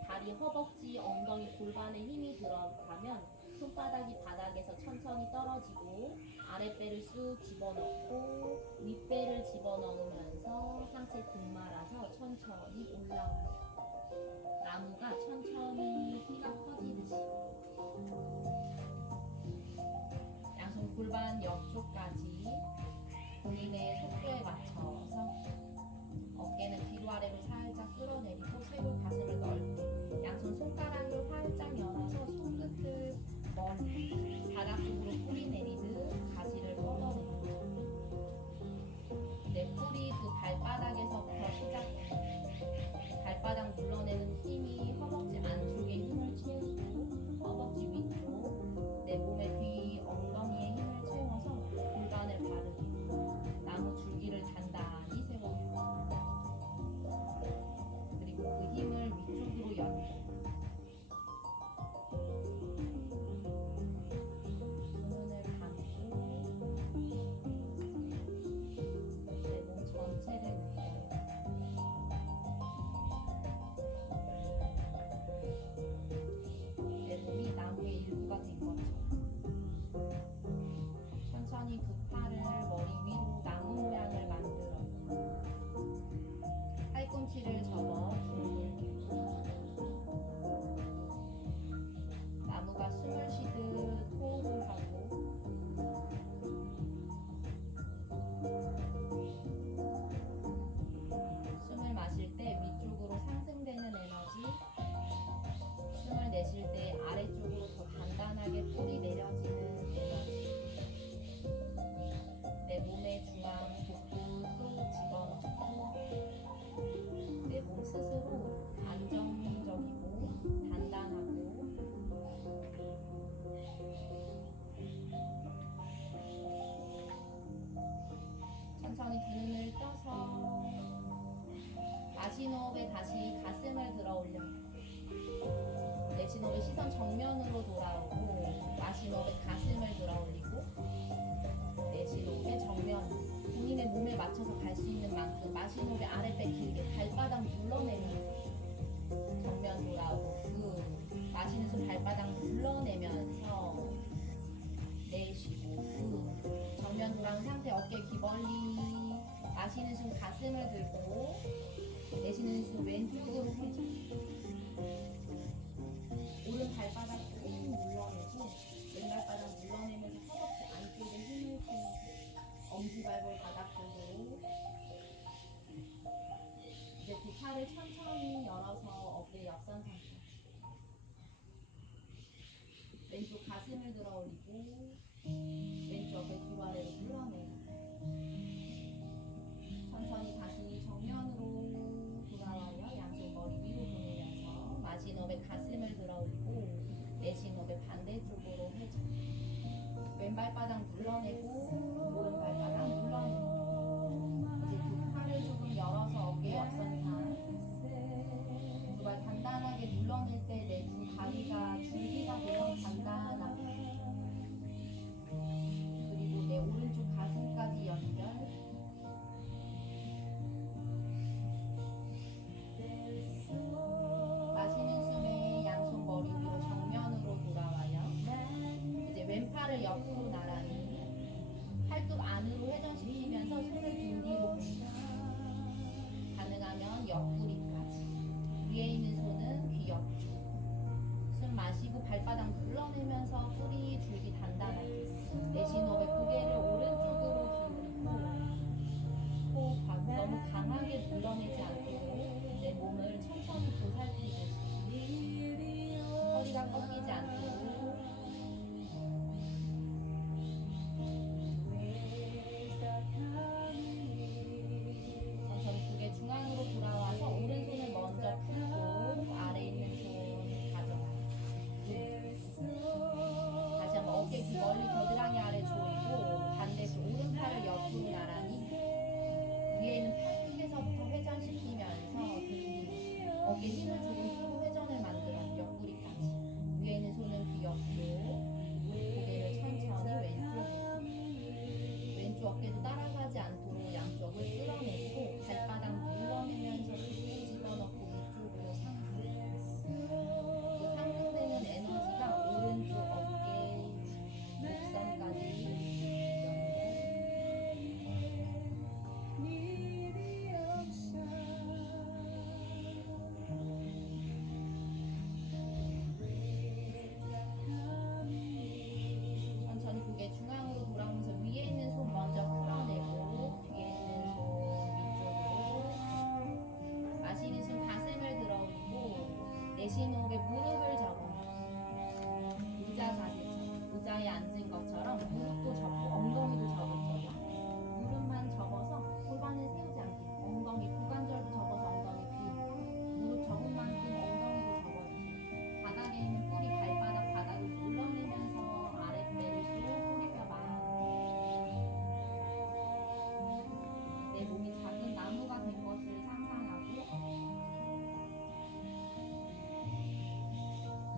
다리 허벅지 엉덩이 골반에 힘이 들어가면 손바닥이 바닥에서 천천히 떨어지고 아랫배를 쑥 집어넣고 윗배를 집어넣으면서 상체 등 말아서 천천히 올라와요. 나무가 천천히 키가 커지듯이 양손 골반 옆쪽까지 본인의 속도에 맞춰서 어깨는 뒤로 아래로 살짝 끌어내리고 쇄골 가슴을 넓게 양손 손가락을 활짝 열어서 손끝을 멀리 바닥 쪽으로 뿌리 내리듯 가지를 뻗어내고 천천히 두 팔을 머리 위로 나무 모양을 만들어요. 팔꿈치를 접어 둥글게. 나무가 숨을 쉬듯 호흡을 하고 숨을 마실 때 위쪽으로 상승되는 에너지, 숨을 내쉴 때 아래쪽으로 더 단단하게 뿌리 내려지는 에너지, 내 몸의 중앙 복부 쏙 집어넣고 내 몸 스스로 안정적이고 단단하고 천천히 두 눈을 떠서 마신 호흡에 다시 가슴을 들어 올려요. 내쉬는 호흡에 시선 정면으로 돌아오고 마신 호흡에 가슴을 들어 올리고 내쉬는 호흡에 정면 본인의 몸에 맞춰서 갈 수 있는 만큼 마신 호흡에 아랫배 길게 발바닥 눌러내면서 정면 돌아오고 마시는 숨 발바닥 눌러내면서 내쉬고 정면 돌아온 상태 어깨 귀 벌리 마시는 숨 가슴을 들고 내쉬는 숨 왼쪽으로 회전 오른 발바닥 꾹 눌러내고 왼발바닥 눌러내면서 허벅지 안쪽에 힘을 주고 엄지발볼 바닥 보고 이제 두 팔을 천천히 열어서 어깨 옆선 상태 왼쪽 가슴을 들어 올리고 왼쪽 어깨 뒤로 아래로 눌러내요. 천천히 다시 정면으로 돌아와요. 양쪽 머리 위로 보내면서 마신 호흡에 가슴을 들어 올리고 내쉬는 호흡에 반대쪽으로 회전 왼발바닥 눌러내고 오른발바닥 눌러내고 이제 두 팔을 조금 열어서 어깨 옆선상 두 발 단단하게 눌러낼 때 내 두 다리가 줄기가 되어 단단하게 그리고 내 오른쪽 가슴까지 연결 마시는 숨에 양손 머리 위로 정면으로 돌아와요. 이제 왼팔을 옆으로 나란히 팔뚝 안으로 회전시키면서 손을 등 뒤로 가능하면 옆구리까지 위에 있는 손은 귀 옆쪽 숨 마시고 발바닥 눌러내면서 뿌리 줄기 단단하게 내쉬는 호흡에 고개를 오른쪽으로 기울이고 호흡 너무 강하게 눌러내지 않도록 내 몸을 천천히 보살피듯이 허리가 꺾이지 않도록 천천히 고개 중앙으로 돌아와서 오른손을 먼저 펴고 아래에 있는 손 가져가요. 다시 한번 어깨 귀 멀리 겨드랑이 아래 조이고 반대쪽 오른팔을 옆으로 나란히 위에 있는 팔뚝에서부터 회전시키면서 등 뒤로 어깨 힘을 조금 풀고 회전을 만들어요. 옆구리까지 위에 있는 손은 귀 옆으로 고개를 천천히 왼쪽 어깨도 따라가지 않도록 양쪽을 끌어내고 발바닥 눌러내면서 집어넣고 위쪽으로 상승 그 상승되는 에너지가 오른쪽 어깨 목선까지 천천히 고개 중앙으로 돌아오면서 위에 있는 손 먼저 풀어내고 뒤에 있는 손 위쪽으로 마시는 숨 가슴을 들어 올리고 내쉬는 호흡에 무릎을 접어 의자 자세처럼 의자에 앉은 것처럼 무릎도 접고 엉덩이도 접어줘요. 무릎만 접어서 골반을 세우지 않게 엉덩이 고관절도 접어서 엉덩이 뒤 무릎 접은 만큼 엉덩이도 접어주세요. 바닥에 있는 뿌리 발바닥 바닥을 눌러내면서 아랫배를 쭉 뿌리뼈 내 몸이 작은 나무가 된 것을 상상하고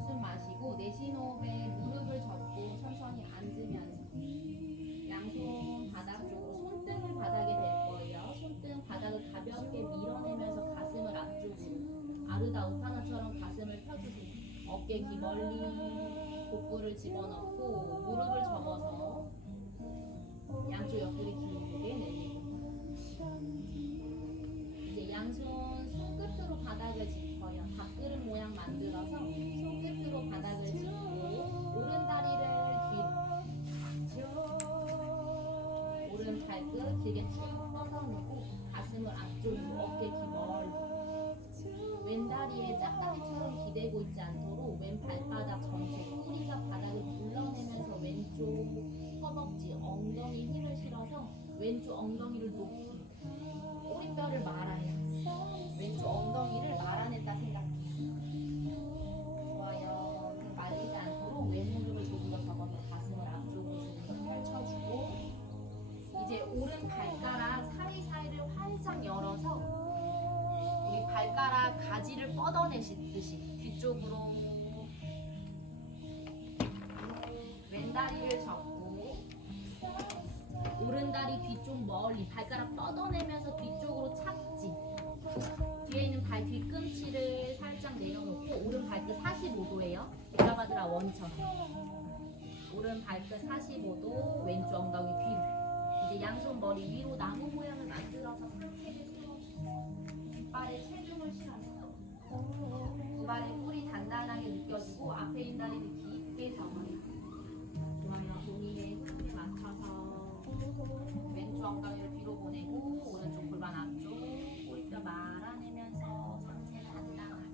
숨 마시고 내쉬는 호흡에 무릎을 접고 천천히 앉으면서 양손 바닥 쪽으로 손등을 바닥에 댈 거예요. 손등 바닥을 가볍게 밀어내면서 가슴을 앞쪽으로 아르다 우타나처럼 가슴을 펴주세요. 어깨 귀 멀리 복부를 집어넣고 무릎을 접어서 왼쪽 옆구리 길게 내리고 이제 양손 손끝으로 바닥을 짚어요. 밥그릇 모양 만들어서 손끝으로 바닥을 짚고 오른 다리를 뒤로 오른 발끝 길게 쭉 뻗어내고 가슴을 앞쪽으로 어깨 기 멀리 왼다리에 짝다리처럼 기대고 있지 않도록 왼 발바닥 전체 뿌리가 바닥을 눌러내면서 왼쪽 허벅지 엉덩이 힘을 실어서 왼쪽 엉덩이를 높이 꼬리뼈를 말아요. 왼쪽 엉덩이를 말아냈다 생각해요. 좋아요. 말리지 않도록 왼무릎을 조금 더 접어서 가슴을 앞쪽으로 조금 더 펼쳐주고 이제 오른 발가락 사이사이를 활짝 열어서 우리 발가락 가지를 뻗어내시듯이 뒤쪽으로 왼다리를 접고 오른다리 뒤쪽 멀리 발가락 뻗어내면서 뒤쪽으로 착지 뒤에 있는 발 뒤꿈치를 살짝 내려놓고 오른 발끝 45도예요. 베라바드라 원처럼 오른 발끝 45도 왼쪽 엉덩이 뒤로 이제 양손 머리 위로 나무 모양을 만들어서 상체를 세워주세요. 뒷발에 체중을 실어서 두 발의 뿔이 단단하게 느껴지고 앞에 있는 다리를 깊게 접어요. 좋아요. 본인의 호흡에 맞춰서 왼쪽 엉덩이를 뒤로 보내고 오른쪽 골반 앞쪽 꼬리뼈 말아내면서 상체 단단하게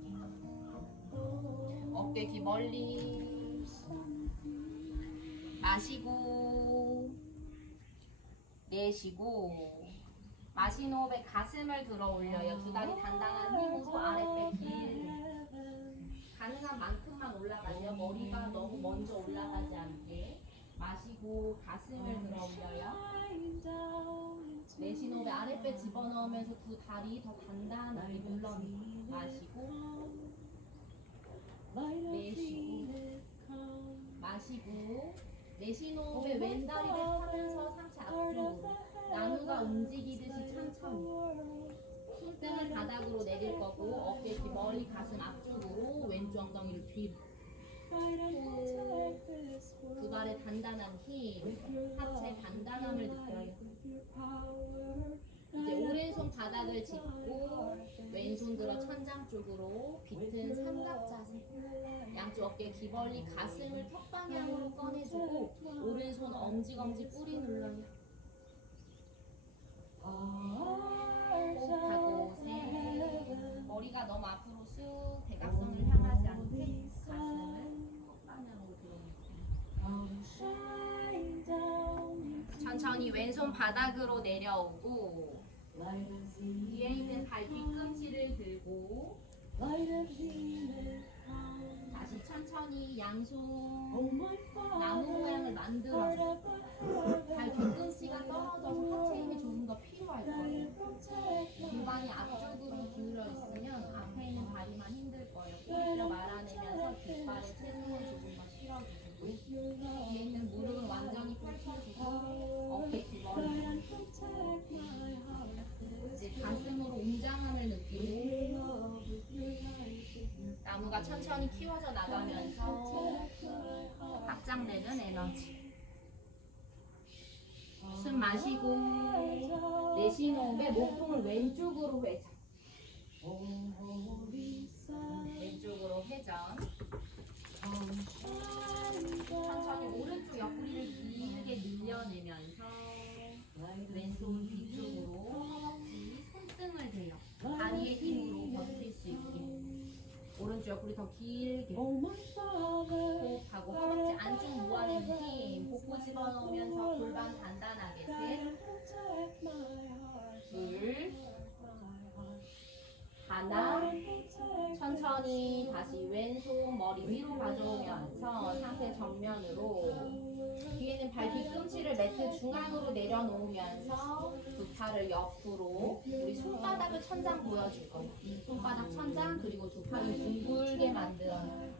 어깨 귀 멀리 마시고 내쉬고 마신 호흡에 가슴을 들어 올려요. 두 다리 단단한 힘으로 아랫배 길게 가능한 만큼만 올라가세요. 머리가 너무 먼저 올라가지 않게 마시고 가슴을 들어 올려요. 내쉬는 호흡에 아랫배 집어넣으면서 두 다리 더 단단하게 눌러내요. 마시고 내쉬고 마시고 내쉬는 호흡에 왼다리를 펴면서 상체 앞쪽으로 나무가 움직이듯이 천천히 손등을 바닥으로 내릴 거고 어깨 뒤 멀리 가슴 앞쪽으로 왼쪽 엉덩이를 뒤로 두 발의 단단한 힘 하체 단단함을 느껴요. 이제 오른손 바닥을 짚고 왼손 들어 천장 쪽으로 비튼 삼각 자세 양쪽 어깨 귀 벌리 가슴을 턱 방향으로 꺼내주고 오른손 엄지검지 뿌리 눌러요. 호흡하고 셋 머리가 너무 앞으로 쑥 대각선을 향하지 않게 가슴을 턱 방향으로 들어올게요. 천천히 왼손 바닥으로 내려오고 뒤에 있는 발 뒤꿈치를 들고 다시 천천히 양손 나무 모양을 만들어서 발 뒤꿈치가 떨어져서 하체 힘이 조금 더 필요할 거예요. 골반이 앞쪽으로 기울어 있으면 앞에 있는 다리만 힘들 거예요. 꼬리뼈 말아내면서 뒷발에 체중을 조금 더 실어주고 뒤에 있는 무릎은 완전히 펼쳐주고 어깨 뒤머리 이제 가슴으로 웅장함을 느끼고 나무가 천천히 키워져 나가면서 확장되는 에너지. 숨 마시고 내쉬는 호흡에 목통을 왼쪽으로 회전. 왼쪽으로 회전. 천천히 오른쪽 옆구리를 길게 늘려내면서 왼손 뒤쪽으로 허벅지 손등을 대요. 다리의 힘으로 버틸 수 있게. 오른쪽 옆구리 더 길게 호흡하고 허벅지 안쪽 모아내는 힘 복부 집어넣으면서 골반 단단하게 셋 둘 하나 천천히 다시 왼손 머리 위로 가져오면서 상체 정면으로 뒤에 있는 발 뒤꿈치를 매트 중앙으로 내려놓으면서 두 팔을 옆으로 우리 손바닥을 천장 보여줄 거예요. 손바닥 천장 그리고 두 팔을 둥글게 만들어요.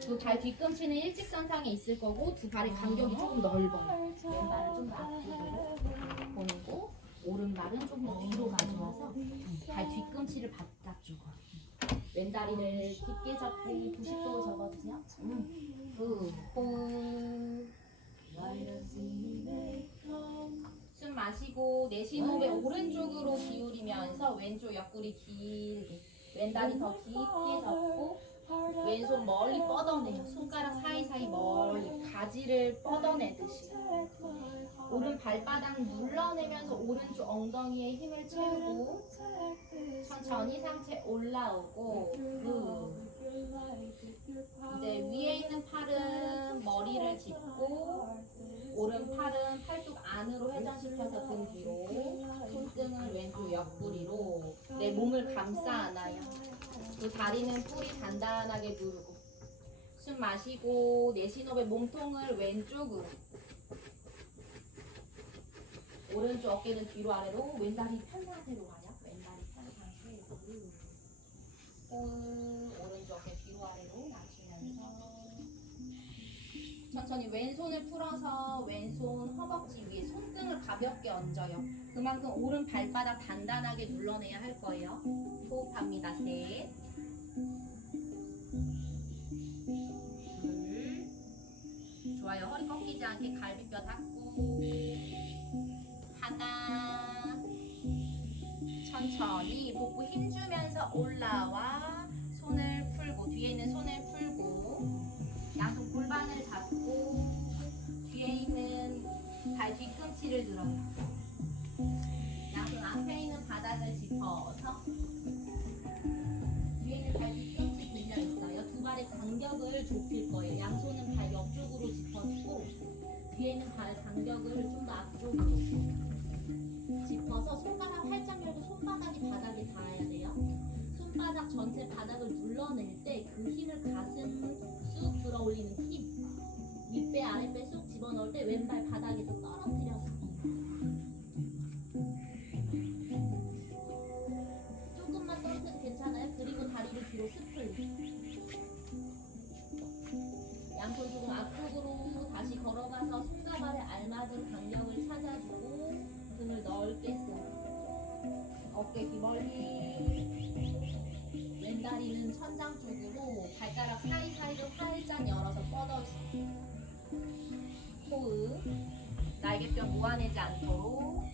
두 발 뒤꿈치는 일직선상에 있을 거고 두 발의 간격이 조금 넓어요. 왼발을 좀 더 앞으로 보내고 오른발은 조금 더 뒤로 가져와서 발 뒤꿈치를 바깥쪽으로 왼다리를 깊게 잡고 90도 접어주세요. 후, 호 잡고 내쉬는 호흡에 오른쪽으로 기울이면서 왼쪽 옆구리 길게 왼다리 더 깊게 잡고 왼손 멀리 뻗어내요. 손가락 사이사이 멀리 가지를 뻗어내듯이 오른 발바닥 눌러내면서 오른쪽 엉덩이에 힘을 채우고 천천히 상체 올라오고 이제 위에 있는 팔은 머리를 짚고 오른팔은 팔뚝 안으로 회전시켜서 등 뒤로 손등을 왼쪽 옆구리로 내 몸을 감싸 안아요. 그 다리는 뿌리 단단하게 누르고 숨 마시고 내쉬는 호흡에 몸통을 왼쪽으로 오른쪽 어깨는 뒤로 아래로 왼다리 편 상태로 가요. 왼다리 편 상태로 오른쪽 어깨 뒤로 아래로 낮추면서 천천히 왼손을 풀어서 왼손 허벅지 위에 손등을 가볍게 얹어요. 그만큼 오른 발바닥 단단하게 눌러내야 할 거예요. 호흡합니다. 셋, 둘, 좋아요. 허리 꺾이지 않게 갈비뼈 닫고 하나, 천천히 복부 힘주면서 올라와 손을 풀고 뒤에 있는 손을 풀고 양손 골반을 잡고 뒤에 있는 발 뒤꿈치를 들어요. 양손 앞에 있는 바닥을 짚어서 뒤에 있는 발 뒤꿈치 들려 있어요. 두 발의 간격을 좁힐 거예요. 양손은 발 옆쪽으로 짚어주고 뒤에 있는 발 간격을 좀 더 앞쪽으로 짚어서 손가락 활짝 열고 손바닥이 바닥에 닿아야 돼요. 손바닥 전체 바닥을 눌러낼 때 그 힘을 가슴 쑥 들어 올리는 힘 윗배 아랫배 쑥 집어넣을 때 왼발 바닥에서 떨어뜨려서 조금만 떨어뜨려도 괜찮아요. 그리고 다리를 뒤로 스플릿 양손 조금 앞쪽으로 다시 걸어가서 손과 발에 알맞은 간격을 찾아주고 등을 넓게 쓰고 어깨 귀 멀리 왼다리는 천장 쪽으로 발가락 사이사이를 활짝 열어서 뻗어주고 호흡 날개뼈 모아내지 않도록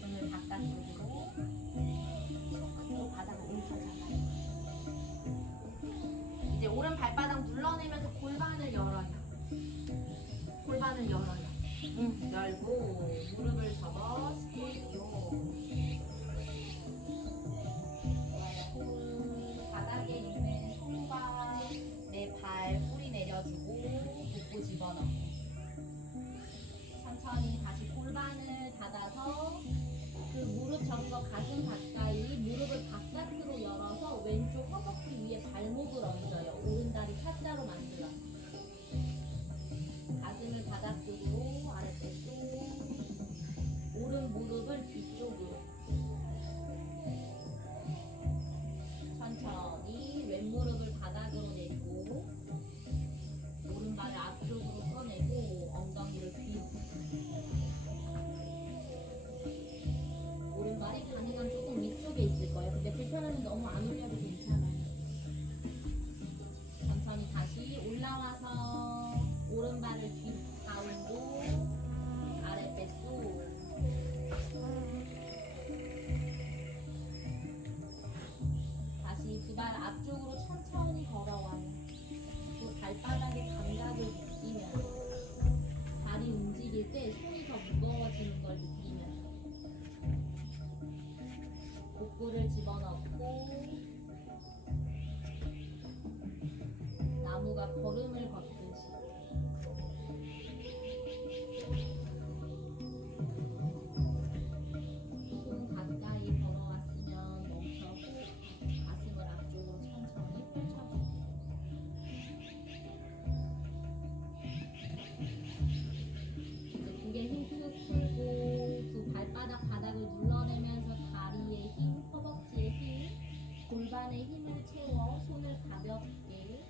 등을 바깥쪽으로 손끝으로 바닥을 움켜잡아요. 이제 오른 발바닥 눌러내면서 골반을 열어요. 골반을 열어요. 열고 무릎을 접어 스쿼트요. 바닥에 있는 손과 내 발 뿌리 내려주고 복부 집어넣고 천천히 다시 골반을 닫아서 그 무릎 접어 가슴 가까이 무릎을 바깥으로 열어서 왼쪽 허벅지 위에 발목을 얹어요. 오른다리 사자로 만들어서 가슴을 바닥쪽으로 아랫배 쪽 오른 무릎을 뒤쪽으로 천천히 왼무릎을 바닥으로 내리고 오른발을 앞쪽으로 꺼내고 엉덩이를 뒤로 오른발이 가능하면 조금 위쪽에 있을 거예요. 근데 불편하면 너무 안 올려도 괜찮아요. 천천히 다시 올라와서 오른발을 뒤로 가운도 아랫배 쏙 다시 두 발 앞쪽으로 천천히 걸어와요. 또 발바닥의 감각을 느끼면서 발이 움직일 때 손이 더 무거워지는 걸 느끼면서 복부를 집어넣고 나무가 걸음을 걷듯이 손 가까이 걸어왔으면 멈춰서 가슴을 앞쪽으로 천천히 펼쳐주고 고개 힘 툭 풀고 두 발바닥 바닥을 눌러내면서 다리에 힘, 허벅지에 힘, 골반에 힘을 채워 손을 가볍게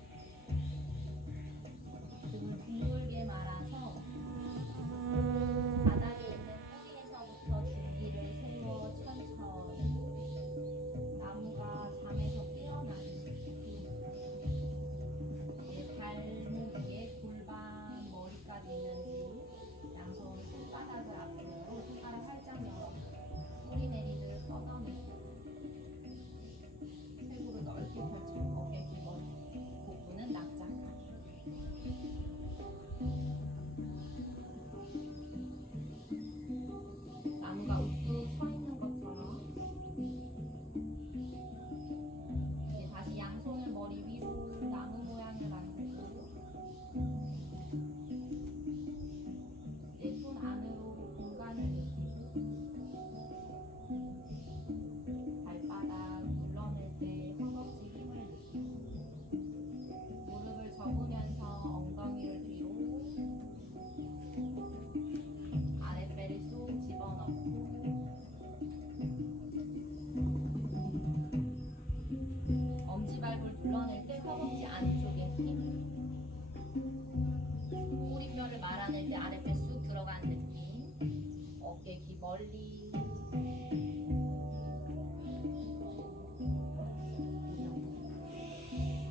멀리.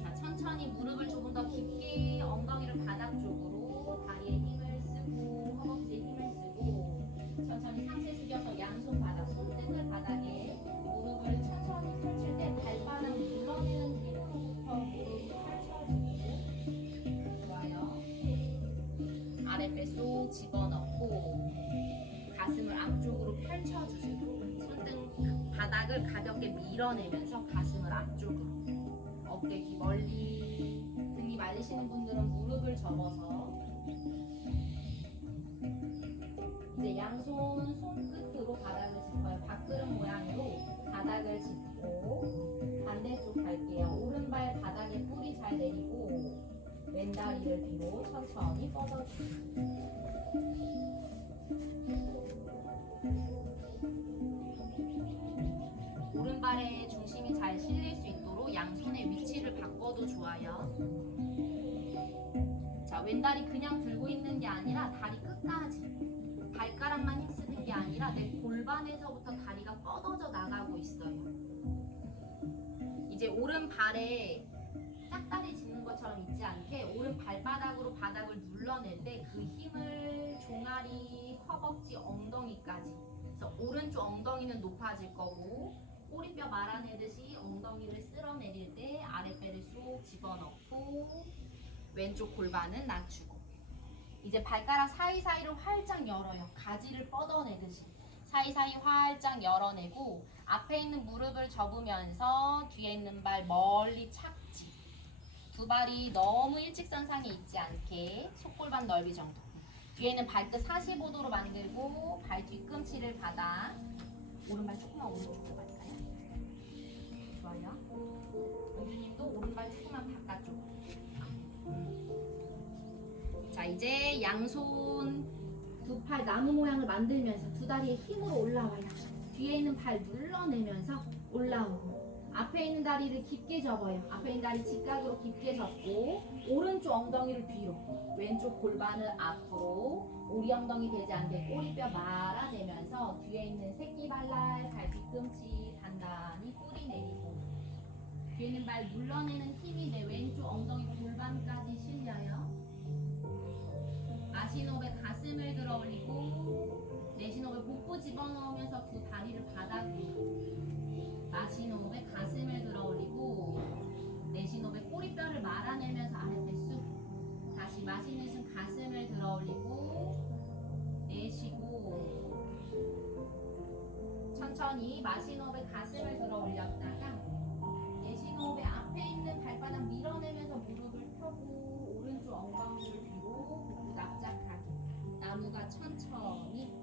자, 천천히 무릎을 조금 더 깊게 엉덩이를 바닥 쪽으로 다리에 힘을 쓰고 허벅지에 힘을 쓰고 천천히 상체 숙여서 양손 바닥 손등을 바닥에 무릎을 천천히 펼칠 때 발바닥 눌러내는 힘으로부터 무릎을 펼쳐주고 좋아요. 아랫배 쏙 집어넣고 가슴을 앞쪽으로 펼쳐주세요. 손등 바닥을 가볍게 밀어내면서 가슴을 앞쪽으로 어깨 귀 멀리. 등이 말리시는 분들은 무릎을 접어서 이제 양손 손끝으로 바닥을 짚어요. 밥그릇 모양으로 바닥을 짚고 반대쪽 갈게요. 오른발 바닥에 뿌리 잘 내리고 왼다리를 뒤로 천천히 뻗어주세요. 오른발에 중심이 잘 실릴 수 있도록 양손의 위치를 바꿔도 좋아요. 자, 왼다리 그냥 들고 있는 게 아니라 다리 끝까지 발가락만 힘쓰는 게 아니라 내 골반에서부터 다리가 뻗어져 나가고 있어요. 이제 오른발에 짝다리 짚는 것처럼 있지 않게 오른 발바닥으로 바닥을 눌러낼 때 그 힘을 종아리, 허벅지, 엉덩이까지. 그래서 오른쪽 엉덩이는 높아질 거고 꼬리뼈 말아내듯이 엉덩이를 쓸어내릴 때 아랫배를 쏙 집어넣고 왼쪽 골반은 낮추고 이제 발가락 사이사이를 활짝 열어요. 가지를 뻗어내듯이 사이사이 활짝 열어내고 앞에 있는 무릎을 접으면서 뒤에 있는 발 멀리 착지. 두 발이 너무 일직선상에 있지 않게 속골반 넓이 정도. 뒤에 있는 발끝 45도로 만들고 발 뒤꿈치를 받아 오른발 조금만 오른쪽으로 갈까요? 좋아요. 은주님도 오른발 조금만 바깥쪽으로. 자, 이제 양손 두 팔 나무 모양을 만들면서 두 다리에 힘으로 올라와요. 뒤에 있는 발 눌러내면서 올라오고 앞에 있는 다리를 깊게 접어요. 앞에 있는 다리 직각으로 깊게 접고 오른쪽 엉덩이를 뒤로 왼쪽 골반을 앞으로 오리 엉덩이 되지 않게 꼬리뼈 말아내면서 뒤에 있는 새끼발랄 발 뒤꿈치 단단히 뿌리 내리고 뒤에 있는 발 눌러내는 힘이 내 왼쪽 엉덩이 골반까지 실려요. 마시노베 가슴을 들어 올리고 내쉬노베 복부 집어넣으면서 두 다리를 바닥으로 마시노베 가슴을 들어 올리고 내쉬노베 꼬리뼈를 말아내면서 아랫배 쑥 다시 마시는 숨 가슴을 들어 올리고 내쉬고 천천히 마시노베 가슴을 들어 올렸다가 내쉬노베 앞에 있는 발바닥 밀어내면서 무릎을 펴고 오른쪽 엉덩이를 뒤로 납작하게 나무가 천천히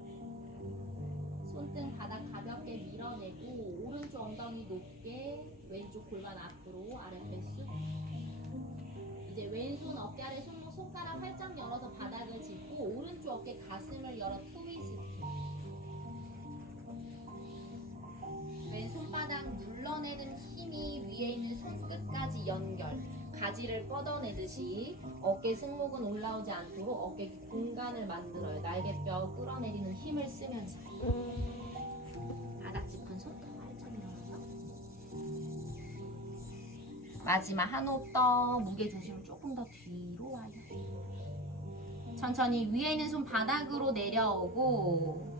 손등 바닥 가볍게 밀어내고 오른쪽 엉덩이 높게 왼쪽 골반 앞으로 아랫배 쑥. 이제 왼손 어깨 아래 손가락 활짝 열어서 바닥을 짚고 오른쪽 어깨 가슴을 열어 트위스트. 왼손바닥 눌러내는 힘이 위에 있는 손끝까지 연결. 가지를 뻗어내듯이 어깨 승모근 올라오지 않도록 어깨 공간을 만들어요. 날개뼈 끌어내리는 힘을 쓰면서 바닥 짚은 손끝 활짝 열어서 마지막 한 호흡 더 무게 중심을 조금 더 뒤로 와요. 천천히 위에 있는 손 바닥으로 내려오고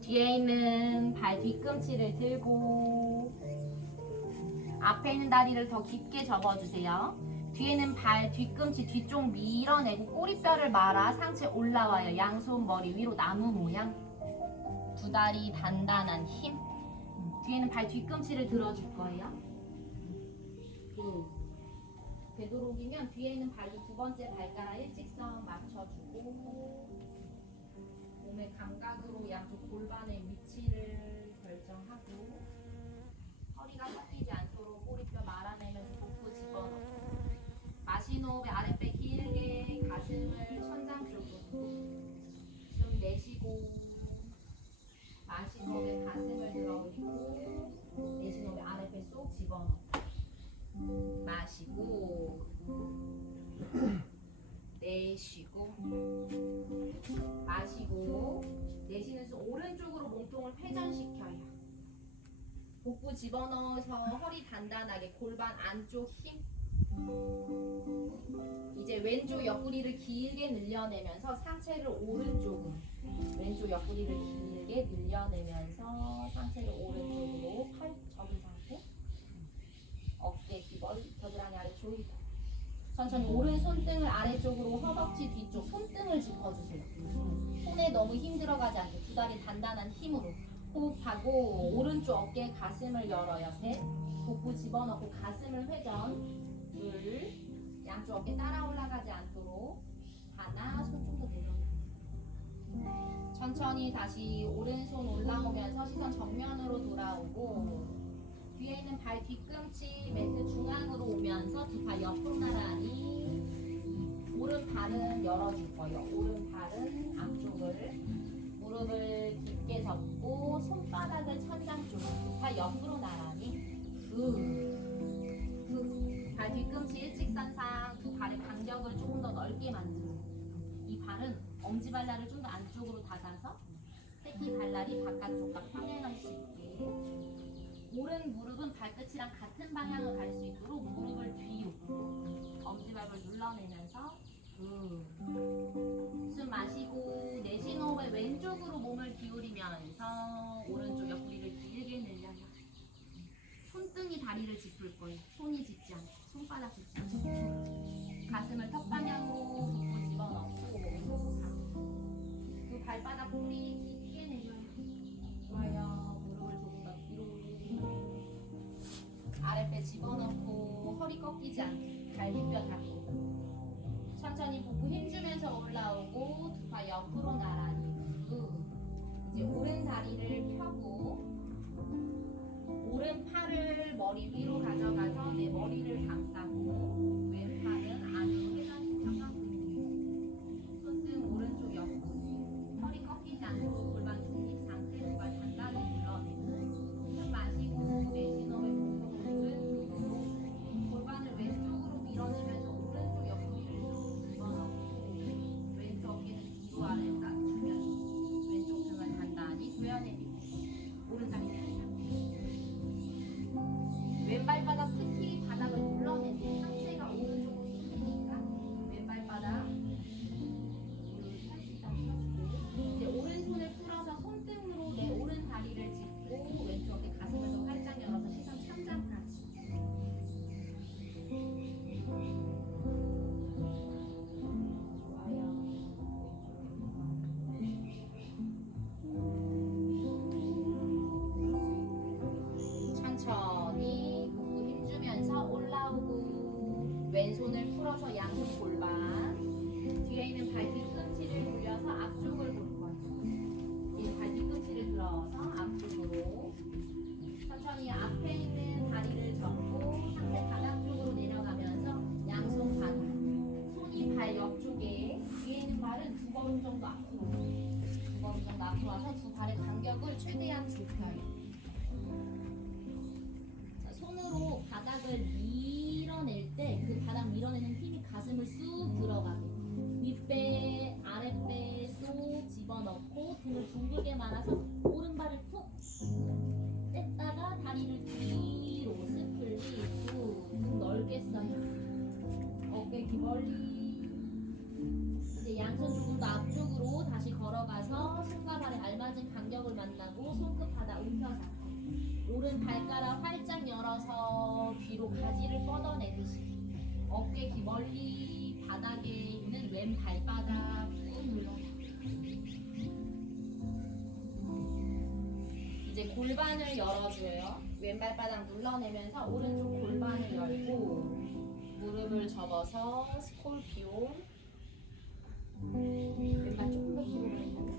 뒤에 있는 발 뒤꿈치를 들고 앞에 있는 다리를 더 깊게 접어주세요. 뒤에는 발 뒤꿈치 뒤쪽 밀어내고 꼬리뼈를 말아 상체 올라와요. 양손 머리 위로 나무 모양. 두 다리 단단한 힘. 뒤에는 발 뒤꿈치를 들어줄 거예요. 되도록이면 뒤에 있는 발도 두 번째 발가락 일직선 맞춰주고 몸의 감각으로 양쪽 골반의 위치를 결정하고 허리가 꺾이지 않도록 꼬리뼈 말아내면서 복부 집어넣고 마신 호흡에 아랫배 길게 가슴을 천장 쪽으로 숨 내쉬고 마신 호흡에 가슴을 들어 올리고 내쉬는 호흡에 아랫배 쏙 집어넣고 마시고 내쉬고 마시고 내쉬는 숨 오른쪽으로 몸통을 회전시켜요. 복부 집어넣어서 허리 단단하게 골반 안쪽 힘. 이제 왼쪽 옆구리를 길게 늘려내면서 상체를 오른쪽으로 왼쪽 옆구리를 길게 늘려내면서 상체를 오른쪽으로 팔 접은 상태. 어깨 귀머리 겨드랑이 아래 조이다. 천천히 오른 손등을 아래쪽으로 허벅지 뒤쪽 손등을 짚어주세요. 손에 너무 힘 들어가지 않게 두 다리 단단한 힘으로 호흡하고 오른쪽 어깨 가슴을 열어요. 셋. 복부 집어넣고 가슴을 회전. 둘. 양쪽 어깨 따라 올라가지 않도록. 하나. 손 좀 더 내려놔. 천천히 다시 오른손 올라오면서 시선 정면으로 돌아오고 뒤에 있는 발 뒤꿈치 매트 중앙으로 오면서 두 팔 옆으로 나란히. 오른팔은 열어줄 거예요. 오른팔은 앞쪽을 무릎을 깊게 접고 손바닥을 천장 쪽 두 팔 옆으로 나란히. 발 뒤꿈치 일직선상 두 발의 간격을 조금 더 넓게 만들어. 이 발은 엄지발날을 좀 더 안쪽으로 닫아서 새끼 발날이 바깥쪽과 평행할 수 있게. 오른 무릎은 발끝이랑 같은 방향을 갈 수 있도록 무릎을 뒤로 엄지발을 눌러내면서 숨 마시고 내쉬는 호흡에 왼쪽으로 몸을 기울이면서 오른쪽 옆구리를 길게 늘려요. 손등이 다리를 짚을 거예요. 손이 짚지 않고 손바닥 짚지 않고 가슴을 턱 방향으로 복부 집어넣고 두 발바닥 뿌리 깊게 내려요. 좋아요. 무릎을 조금 더 뒤로 아랫배 집어넣고 허리 꺾이지 않게 갈비뼈 닫고 천천히 복부 힘주면서 올라오고 두 발 옆으로 나란히. 이제 오른 다리를 펴고 오른 팔을 머리 위로 가져가서 내 머리를 감싸고 왼팔은 안으로 회전시켜서 손등 오른쪽 옆구리 허리 꺾이지 않고 골반 중립 상태 두 발 단단히 눌러내고 숨 마시고 내쉬는 호흡에 몸통을 오른쪽으로 골반을 왼쪽으로 밀어내면서 오른쪽 옆구리를 좀 집어넣고 왼쪽 어깨는 뒤로 아래로 깎으면 왼쪽 등을 단단히 구겨내고 오른다리 왼발바닥 특히 바닥을 눌러내세요. 상체가 오른쪽으로 쏠리니까 왼발바닥 무릎 살짝 펴주고 이제 오른손을 풀어서 손등으로 내 오른 다리를 짚고 왼쪽 어깨 가슴을 더 활짝 열어서 시선 천장까지. 천천히 복부 힘주면서 올라오고 왼손을 풀어서 양손 골반 뒤에 있는 발 뒤꿈치를 돌려서 앞쪽을 볼 거예요. 이 발 뒤꿈치를 들어서 앞쪽으로 천천히 앞에 있는 다리를 접고 상체 바닥 쪽으로 내려가면서 양손 바닥 손이 발 옆쪽에 뒤에 있는 발은 두 걸음 정도 앞으로 두 걸음 정도 앞으로 와서 두 발의 간격을 최대한 좁혀요. 손으로 바닥을 밀어낼 때 그 바닥 밀어내는 힘이 가슴을 쑥 들어가게 윗배 아랫배 쏙 집어넣고 등을 둥글게 말아서 오른발을 푹 뗐다가 다리를 뒤로 스플릿 등 넓게 써요. 어깨 귀벌리 이제 양손 조금 더 앞쪽으로 다시 걸어가서 손과 발의 알맞은 간격을 만나고 손끝 바닥 움켜잡고 오른 발가락 활짝 열어서 뒤로 가지를 뻗어내듯이 어깨 귀 멀리 바닥에 있는 왼 발바닥 꾹 눌러요. 이제 골반을 열어줘요. 왼 발바닥 눌러내면서 오른쪽 골반을 열고 무릎을 접어서 스콜피온 왼발 조금 더 뒤로 가요.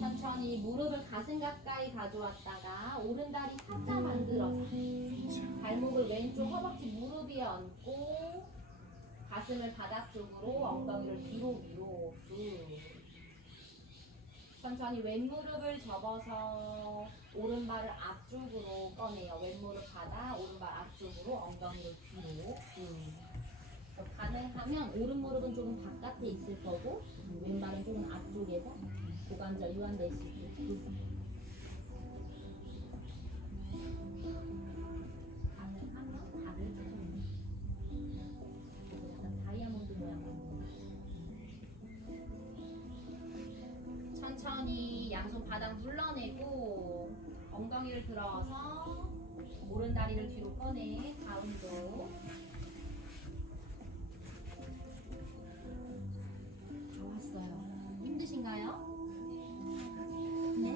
천천히 무릎을 가슴 가까이 가져왔다가 오른다리 살짝 만들어서 발목을 왼쪽 허벅지 무릎 위에 얹고 가슴을 바닥 쪽으로 엉덩이를 뒤로 위로 천천히 왼무릎을 접어서 오른발을 앞쪽으로 꺼내요. 왼무릎 바닥 오른발 앞쪽으로 엉덩이를 뒤로 가능하면 오른 무릎은 조금 바깥에 있을 거고 왼발은 조금 앞쪽에서 고관절 이완될 수 있게. 가능하면 발을 조금 약간 다이아몬드 모양 같은. 천천히 양손 바닥 눌러내고 엉덩이를 들어서 오른 다리를 뒤로 꺼내 가운데로. 다 왔어요. 힘드신가요? 네.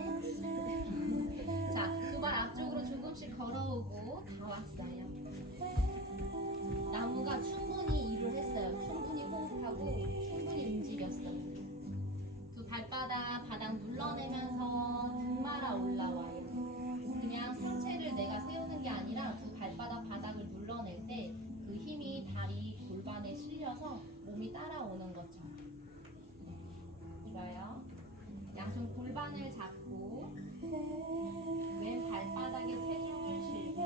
자, 두 발 앞쪽으로 조금씩 걸어오고 다 왔어요. 나무가 충분히 일을 했어요. 충분히 호흡하고 충분히 움직였어요. 두 발바닥 바닥 눌러내면서 등 말아 올라와요. 그냥 상체를 내가 세우는 게 아니라 두 발바닥 바닥을 눌러낼 때 그 힘이 다리 골반에 실려서 몸이 따라오는 것처럼. 이거요. 양손 골반을 잡고 왼 발바닥에 체중을 싣고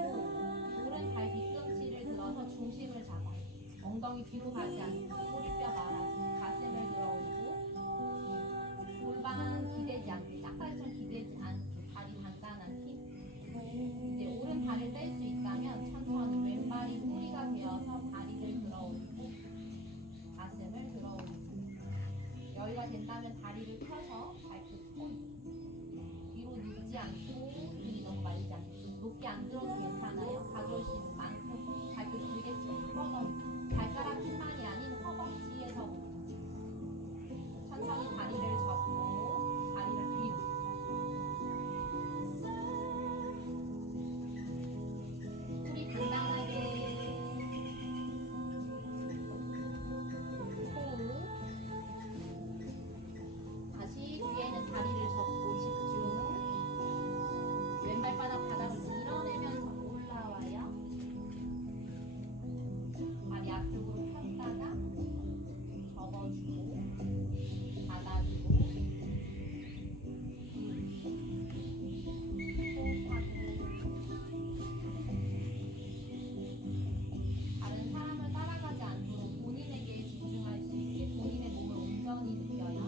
오른 발 뒤꿈치를 들어서 중심을 잡아요. 엉덩이 뒤로 가지 않고 꼬리뼈 말아서 가슴을 들어올리고 골반 기대지 않게 짝다리처럼 기대지 않게 다리 단단한 힘. 이제 오른 발을 뗄 수 있다면 천천히 왼발이 뿌리가 되어서 다리를 들어올리고 가슴을 들어올리고 여유가 된다면 다리를 펴서 발끝 포인트 뒤로 눕지 않고 등이 너무 말리지 않고 높게 안 들어도 괜찮아요. 가져올 수 있는 만큼 발끝 길게 쭉 뻗어요. 발가락 힘만이 아닌 허벅지에서부터 천천히 다리를 접고 다리를 비우고 우리 단단하게 호흡. 다시 뒤에는 다리를 접고 집중. 왼발바닥 바닥을 밀어내면서 올라와요. 다리 앞쪽으로 폈다가 접어주고 닫아주고 다른 사람을 따라가지 않도록 본인에게 집중할 수 있게 본인의 몸을 온전히 느껴요.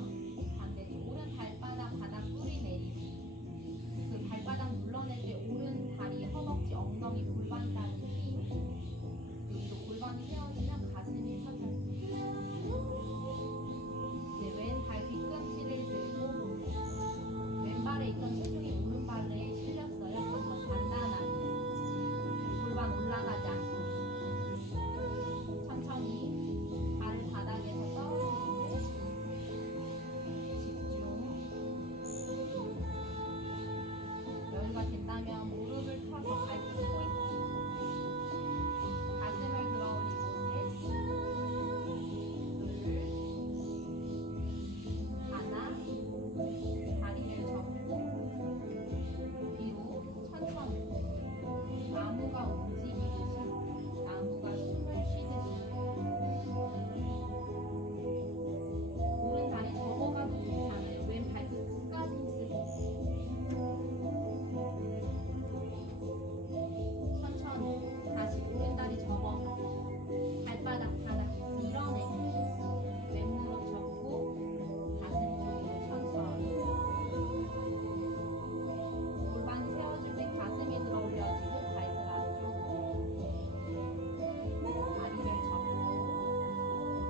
반대로 오른 발바닥 바닥 뿌리 내리고 그 발바닥 눌러낼 때 오른 다리 허벅지 엉덩이 골반까지 힘. 여기도 골반이 세워지면 가슴이 펴져요. 이제 왼발 뒤꿈치를 들고 왼발에 있던 체중이 오른발에 실렸어요. 그래서 단단하게 골반 올라가지 않고 천천히 발을 바닥에서 떨어뜨리고 집중. 여유가 된다면 무릎을 펴서 발끝 포인트 가슴을 들어올리고 셋, 둘, 하나. 다리를 접고 뒤로 천천히 나무가 움직이듯이 나무가 숨을 쉬듯이 오른 다리 접어가도 괜찮아요. 왼 발끝 끝까지 힘쓰고 천천히 다시 오른 다리 접어서 발바닥 바닥 밀어내고 왼무릎 접고 가슴 쪽으로 천천히 골반 세워줄 때 가슴이 들어 올려지고 발끝 앞쪽으로 다리를 접고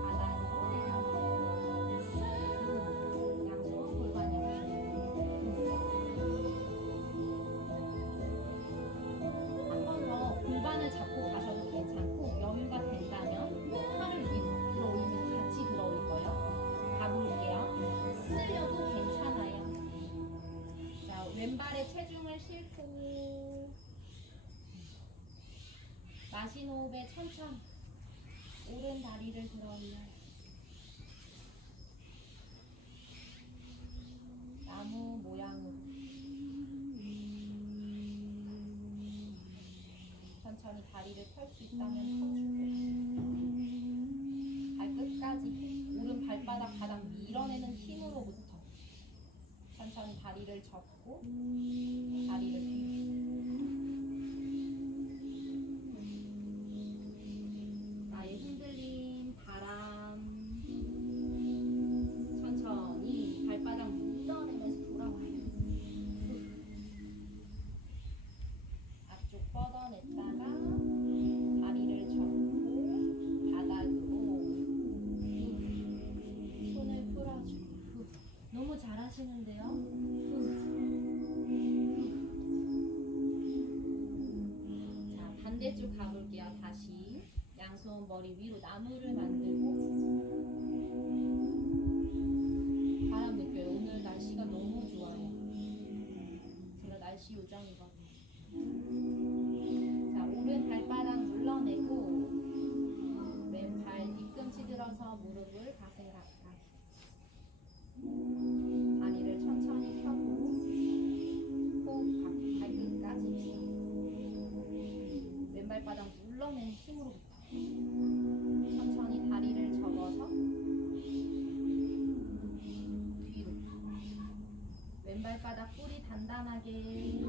바닥으로 내려놓고 양손 골반 옆에 한 번 더 골반을 잡고 가셔도 괜찮고 여유가 된다면 팔을 위로 들어올리면 같이 들어올 거예요. 가볼게요. 쓸려도 괜찮아요. 자, 왼발에 체중을 싣고 마신 호흡에 천천히 오른 다리를 들어올려요. 나무 모양으로 천천히 다리를 펼 수 있다면 펴주고 발끝까지 힘. 오른 발바닥 바닥 밀어내는 힘으로부터 천천히 다리를 접고 다리를 비우고 나의 흔들림 단단하게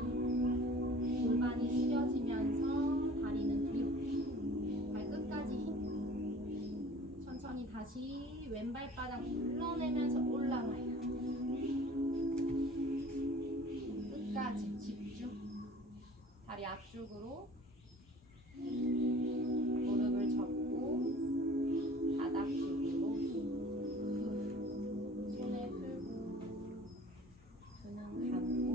골반이 숙여지면서 다리는 뒤로 발끝까지 힘. 천천히 다시 왼발바닥 눌러내면서 올라와요. 끝까지 집중. 다리 앞쪽으로 무릎을 접고 바닥 쪽으로 손을 풀고 눈은 감고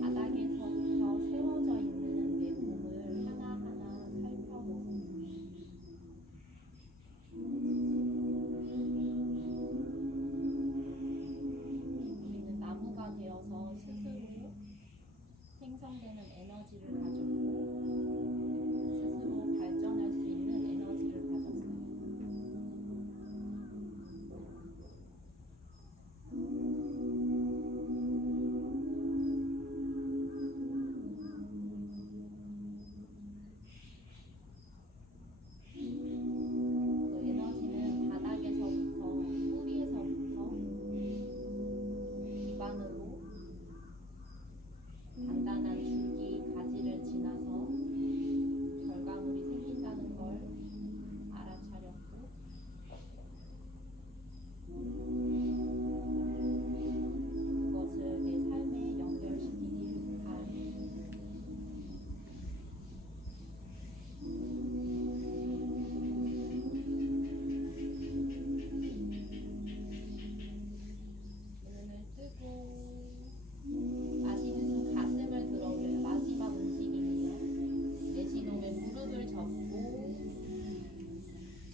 바닥에서부터 세워져 있는 내 몸을 하나하나 살펴보세요. 우리는 나무가 되어서 스스로 생성되는 에너지를 가졌고 스스로 발전할 수 있는 에너지를 가졌어요. 그 에너지는 바닥에서부터 뿌리에서부터 기반으로 단단한 줄기, 가지를 지나서 결과물이 생긴다는 걸 알아차렸고 그것을 내 삶에 연결시키기 바랍니다. 눈을 뜨고 마시는 숨 가슴을 들어 올려요. 마지막 움직임이에요. 내쉬는 무릎을 접고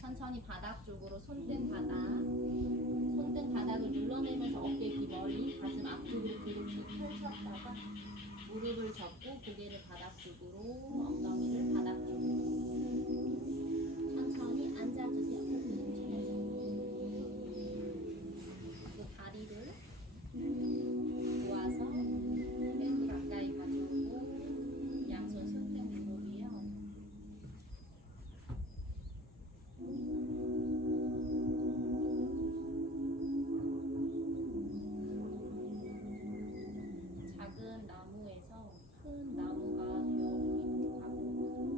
천천히 바닥 쪽으로 손등 바닥을 눌러내면서 어깨 귀 멀리 가슴 앞쪽으로 이렇게 펼쳤다가 무릎을 접고 고개를 바닥 쪽으로 엉덩이를 바닥 쪽으로 천천히 앉아주세요. 그 다리를 모아서 밴드 가까이 가져오고 양손 손등 무릎이요. 작은 나무에서 큰 나무가 되어보기도 하고